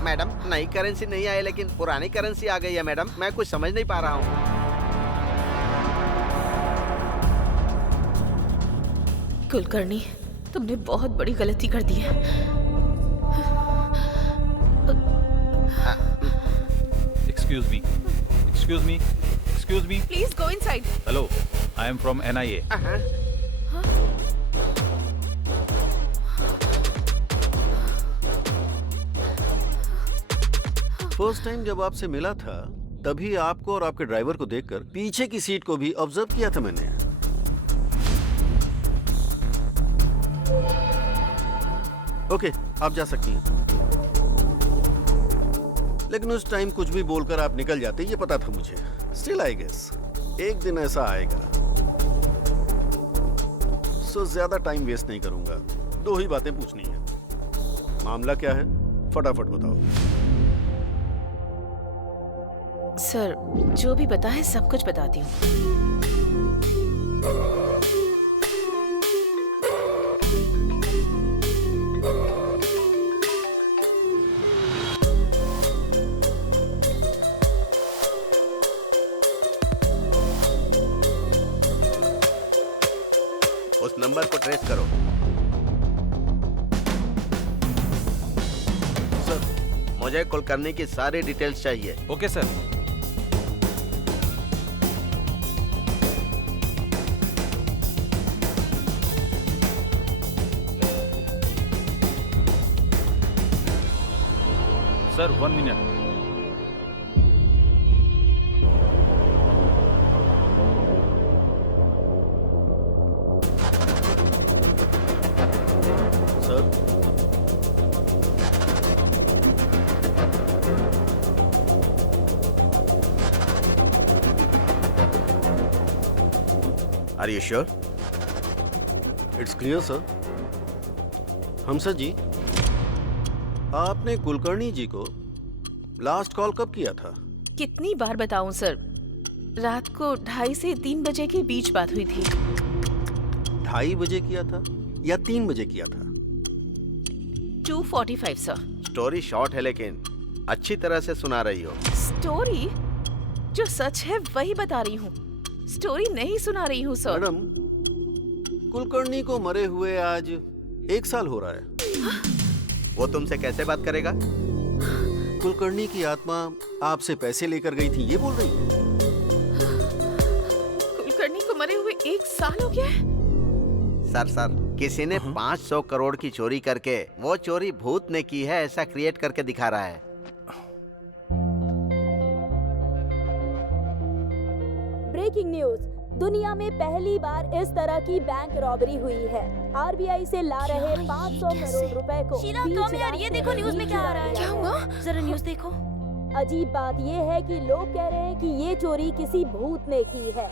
मैडम, नई करेंसी नहीं आई लेकिन पुरानी करेंसी आ गई है मैडम। मैं कुछ समझ नहीं पा रहा हूँ। कुलकर्णी, तुमने बहुत बड़ी गलती कर दी है। Excuse me, excuse me, excuse me. Please go inside. Hello, I am from NIA। First time जब आपसे मिला था तभी आपको और आपके ड्राइवर को देखकर पीछे की सीट को भी ऑब्जर्व किया था मैंने। ओके, आप जा सकती हैं। लेकिन उस टाइम कुछ भी बोलकर आप निकल जाते, ये पता था मुझे। स्टिल आई गेस एक दिन ऐसा आएगा। सो ज्यादा टाइम वेस्ट नहीं करूंगा। दो ही बातें पूछनी है। मामला क्या है, फटाफट बताओ। सर, जो भी पता है सब कुछ बताती हूँ। उस नंबर को ट्रेस करो। सर, मुझे कुलकर्णी की सारी डिटेल्स चाहिए। Okay sir. Sir 1 minute. Sir, are you sure? It's clear sir. हमसर जी, आपने कुलकर्णी जी को लास्ट कॉल कब किया था? कितनी बार बताऊं सर, रात को 2:30 से 3 बजे के बीच बात हुई थी। 2:30 बजे किया था या 3 बजे किया था? 2:45 सर। स्टोरी शॉर्ट है लेकिन अच्छी तरह से सुना रही हो। स्टोरी? जो सच है वही बता रही हूँ, स्टोरी नहीं सुना रही हूँ सर। मैडम, कुलकर्णी को मरे हुए आज 1 साल हो रहा है। वो तुमसे कैसे बात करेगा? कुलकर्णी की आत्मा आपसे पैसे लेकर गई थी, ये बोल रही है। कुलकर्णी को मरे हुए 1 साल हो गया है? सर, किसी ने 500 करोड़ की चोरी करके वो चोरी भूत ने की है ऐसा क्रिएट करके दिखा रहा है। ब्रेकिंग न्यूज, दुनिया में पहली बार इस तरह की बैंक रॉबरी हुई है। आरबीआई से ला रहे 500 करोड़ रुपए को शीला, बीच कम यार, रास्ते ये देखो में न्यूज़ ही में क्या आ रहा है। चुरा क्या लिया हुआ? गया। जरा न्यूज़ देखो। अजीब बात ये है कि लोग कह रहे हैं कि ये चोरी किसी भूत ने की है।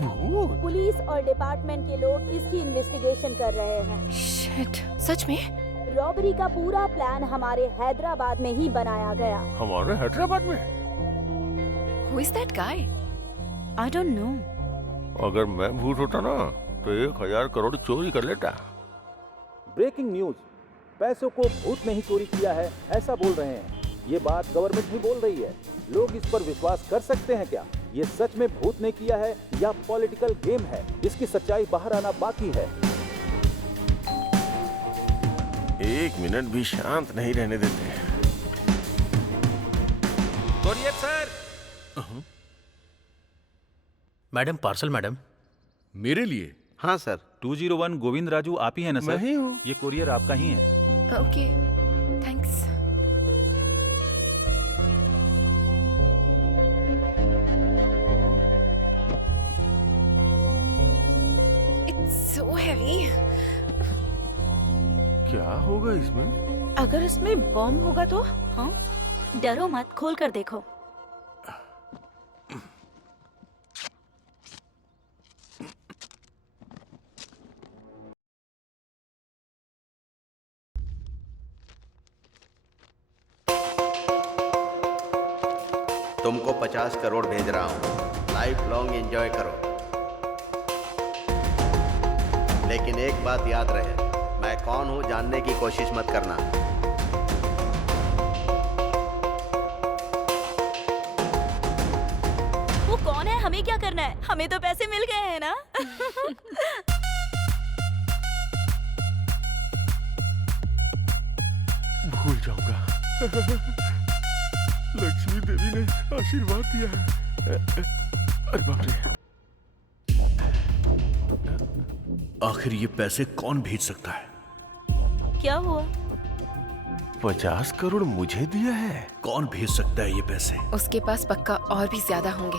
भूत? पुलिस और डिपार्टमेंट के लोग इसकी इन्वेस्टिगेशन कर रहे हैं। शिट, सच में? रॉबरी का पूरा प्लान हमारे हैदराबाद में ही बनाया गया। हमारे हैदराबाद में? Who is that guy? I don't know. अगर मैं भूत होता ना तो 1000 करोड़ चोरी कर लेता। ब्रेकिंग न्यूज, पैसों को भूत ने ही चोरी किया है ऐसा बोल रहे हैं। ये बात गवर्नमेंट भी बोल रही है। लोग इस पर विश्वास कर सकते हैं क्या? ये सच में भूत ने किया है या पॉलिटिकल गेम है? इसकी सच्चाई बाहर आना बाकी है। 1 मिनट भी शांत नहीं रहने देते। Courier sir. Madam, parcel madam. मेरे लिए? हाँ सर। 201 गोविंद राजू आप ही है ना सर? मैं ही हूँ। ये कोरियर आपका ही है। Okay, thanks. It's so heavy. क्या होगा इसमें? अगर इसमें बॉम्ब होगा तो? हाँ, डरो मत, खोल कर देखो। तुमको 50 करोड़ भेज रहा हूँ। लाइफ लॉन्ग एंजॉय करो। लेकिन एक बात याद रहे, मैं कौन हूँ जानने की कोशिश मत करना। वो कौन है? हमें क्या करना है? हमें तो पैसे मिल गए हैं ना। भूल जाऊंगा। लक्ष्मी देवी ने आशीर्वाद दिया है। अरे बाप रे। आखिर ये पैसे कौन भेज सकता है? क्या हुआ? 50 करोड़ मुझे दिया है? कौन भेज सकता है ये पैसे? उसके पास पक्का और भी ज्यादा होंगे।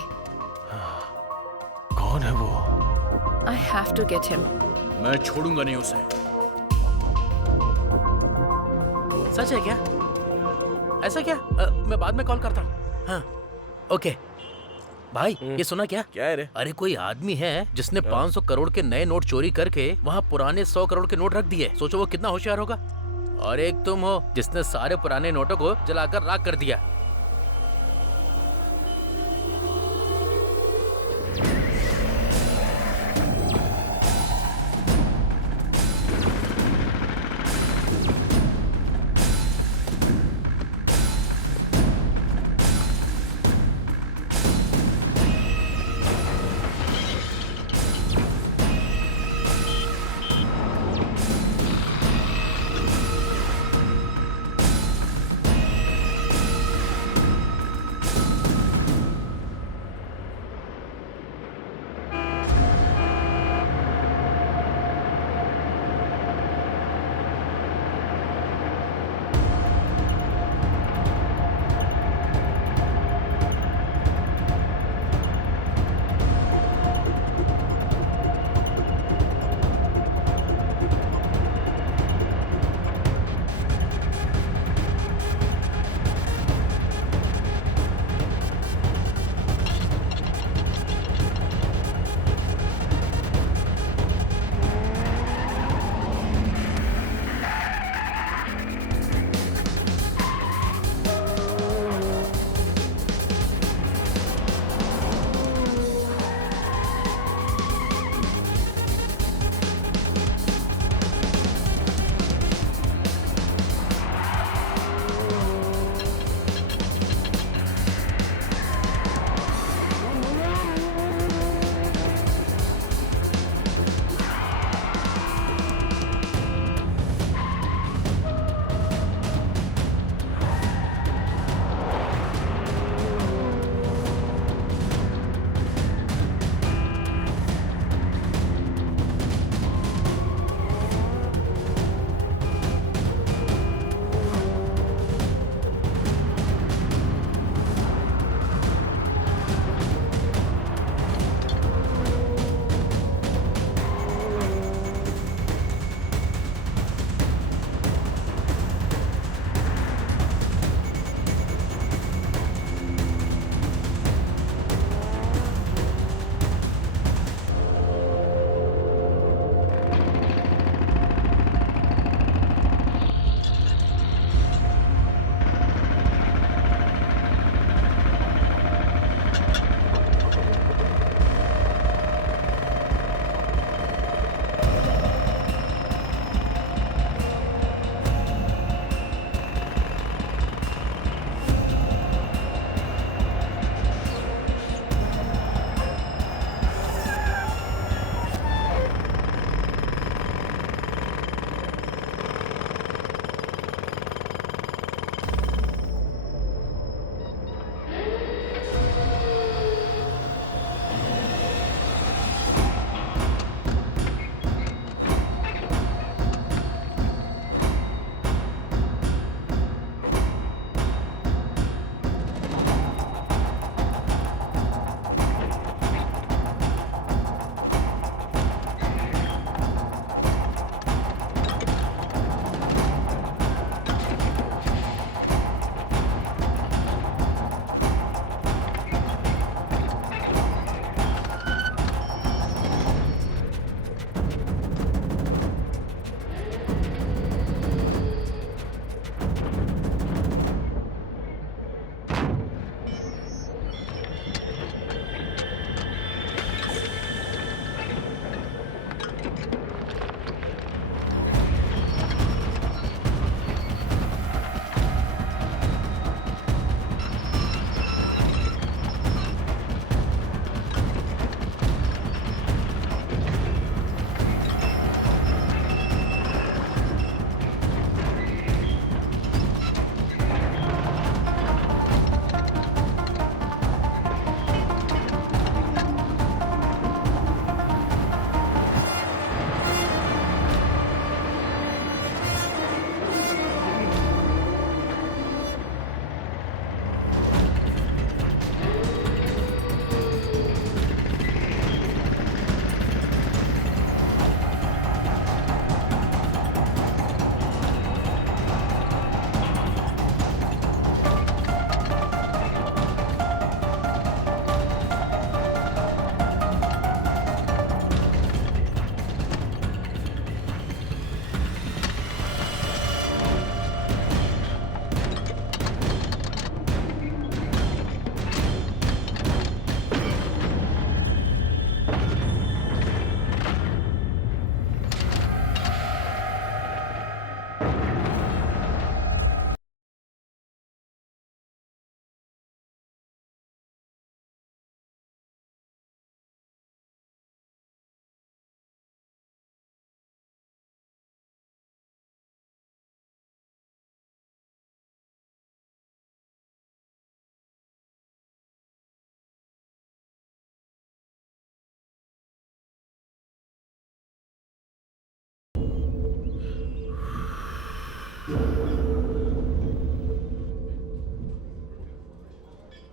कौन है वो? I have to get him. मैं छोड़ूंगा नहीं उसे। सच है क्या? ऐसा क्या? मैं बाद में कॉल करता हूँ। हाँ, ओके। भाई, ये सुना क्या? क्या है रे? अरे कोई आदमी है जिसने 500 करोड़ के नए नोट चोरी करके वहाँ पुराने 100 करोड़ के नोट रख दिए। सोचो वो कितना होशियार होगा। और एक तुम हो जिसने सारे पुराने नोटों को जलाकर राख कर दिया।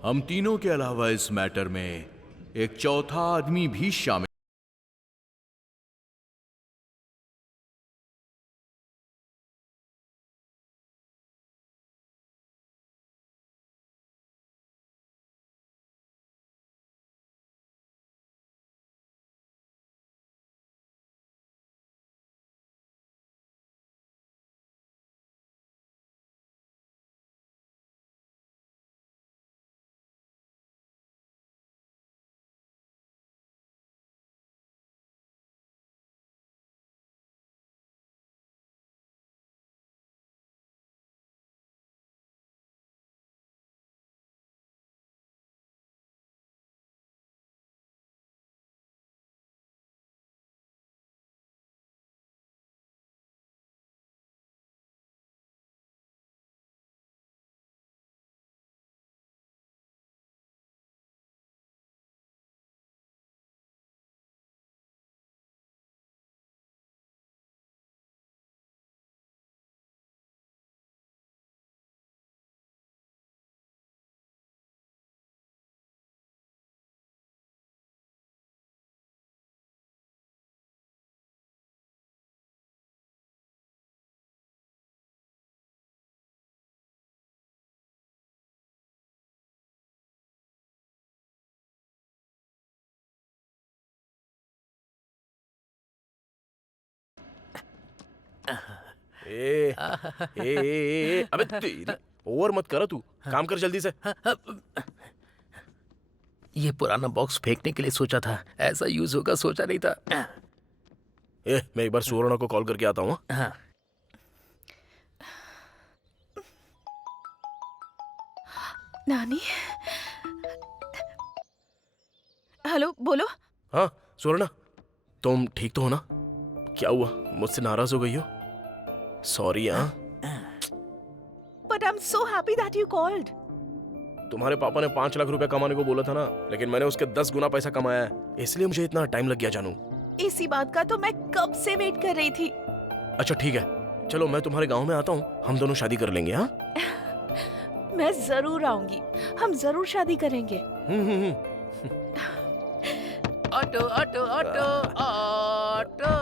हम तीनों के अलावा इस मैटर में एक चौथा आदमी भी शामिल। अबे तेरी ओवर मत करो तू, काम कर जल्दी से। ये पुराना बॉक्स फेंकने के लिए सोचा था, ऐसा यूज होगा सोचा नहीं था। मैं एक बार सुवर्णा को कॉल करके आता हूँ। हाँ। नानी, हेलो, बोलो। हाँ सुवर्णा, तुम ठीक तो हो ना? क्या हुआ, मुझसे नाराज हो गई हो? सॉरी। हाँ, but I am so happy that you called. तुम्हारे पापा ने 5 लाख रुपए कमाने को बोला था ना, लेकिन मैंने उसके 10 गुना पैसा कमाया है, इसलिए मुझे इतना टाइम लग गया जानू। इसी बात का तो मैं कब से वेट कर रही थी। अच्छा ठीक है, चलो मैं तुम्हारे गांव में आता हूँ, हम दोनों शादी कर लेंगे। हाँ मैं जरूर आऊंगी, हम जरूर शादी करेंगे। Auto auto auto auto.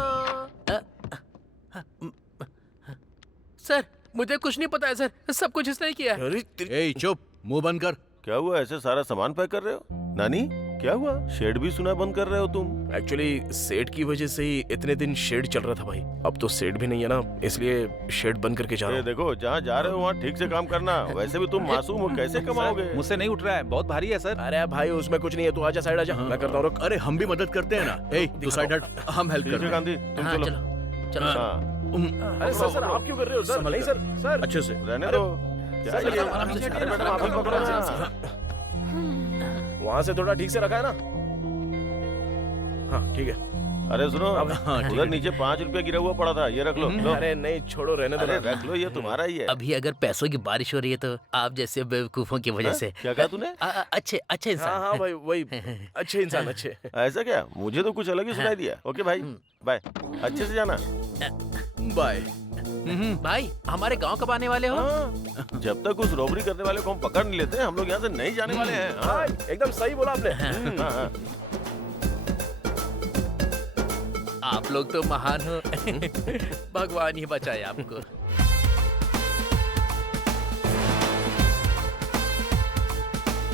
Sir मुझे कुछ नहीं पता है सर, सब कुछ इसने किया है। ए चुप, मुंह बंद कर। क्या हुआ, ऐसे सारा सामान पैक कर रहे हो? नानी क्या हुआ, शेड भी सुना बंद कर रहे हो तुम? एक्चुअली शेड की वजह से ही इतने दिन शेड चल रहा था भाई, अब तो शेड भी नहीं है ना, इसलिए शेड बंद करके जा रहा हूँ। देखो जहाँ जा रहे हो वहाँ ठीक से काम करना, वैसे भी तुम मासूम हो, कैसे कमाओगे? मुझसे नहीं उठ रहा है, बहुत भारी है सर। अरे भाई उसमें कुछ नहीं है, तू आजा साइड आजा, मैं करता हूँ। अरे हम भी मदद करते हैं ना। ए तू साइड हट, हम हेल्प करते हैं। गांधी तुम चलो। अरे सर आप क्यों कर रहे हो सर? नहीं सर, सर अच्छे से रहने दो। वहाँ से थोड़ा ठीक से रखा है ना? हाँ ठीक है। अरे सुनो, उधर नीचे 5 रुपया गिरा हुआ पड़ा था, ये रख लो। अरे नहीं छोड़ो, रहने दो। रख लो, ये तुम्हारा ही है। अभी अगर पैसों की बारिश हो रही है तो आप जैसे बेवकूफों की वजह से। क्या कहा तूने? अच्छे इंसान। हाँ भाई वही, अच्छे इंसान अच्छे। ऐसा क्या, मुझे तो कुछ अलग ही सुनाई दिया। ओके भाई, बाय, अच्छे से जाना। बाय। भाई हमारे गांव कब आने वाले हो? जब तक उस रॉबरी करने वाले को हम पकड़ नहीं लेते, हम लोग यहाँ से नहीं जाने वाले हैं। हाँ एकदम सही बोला आपने। आप लोग तो महान हो। भगवान ही बचाए आपको।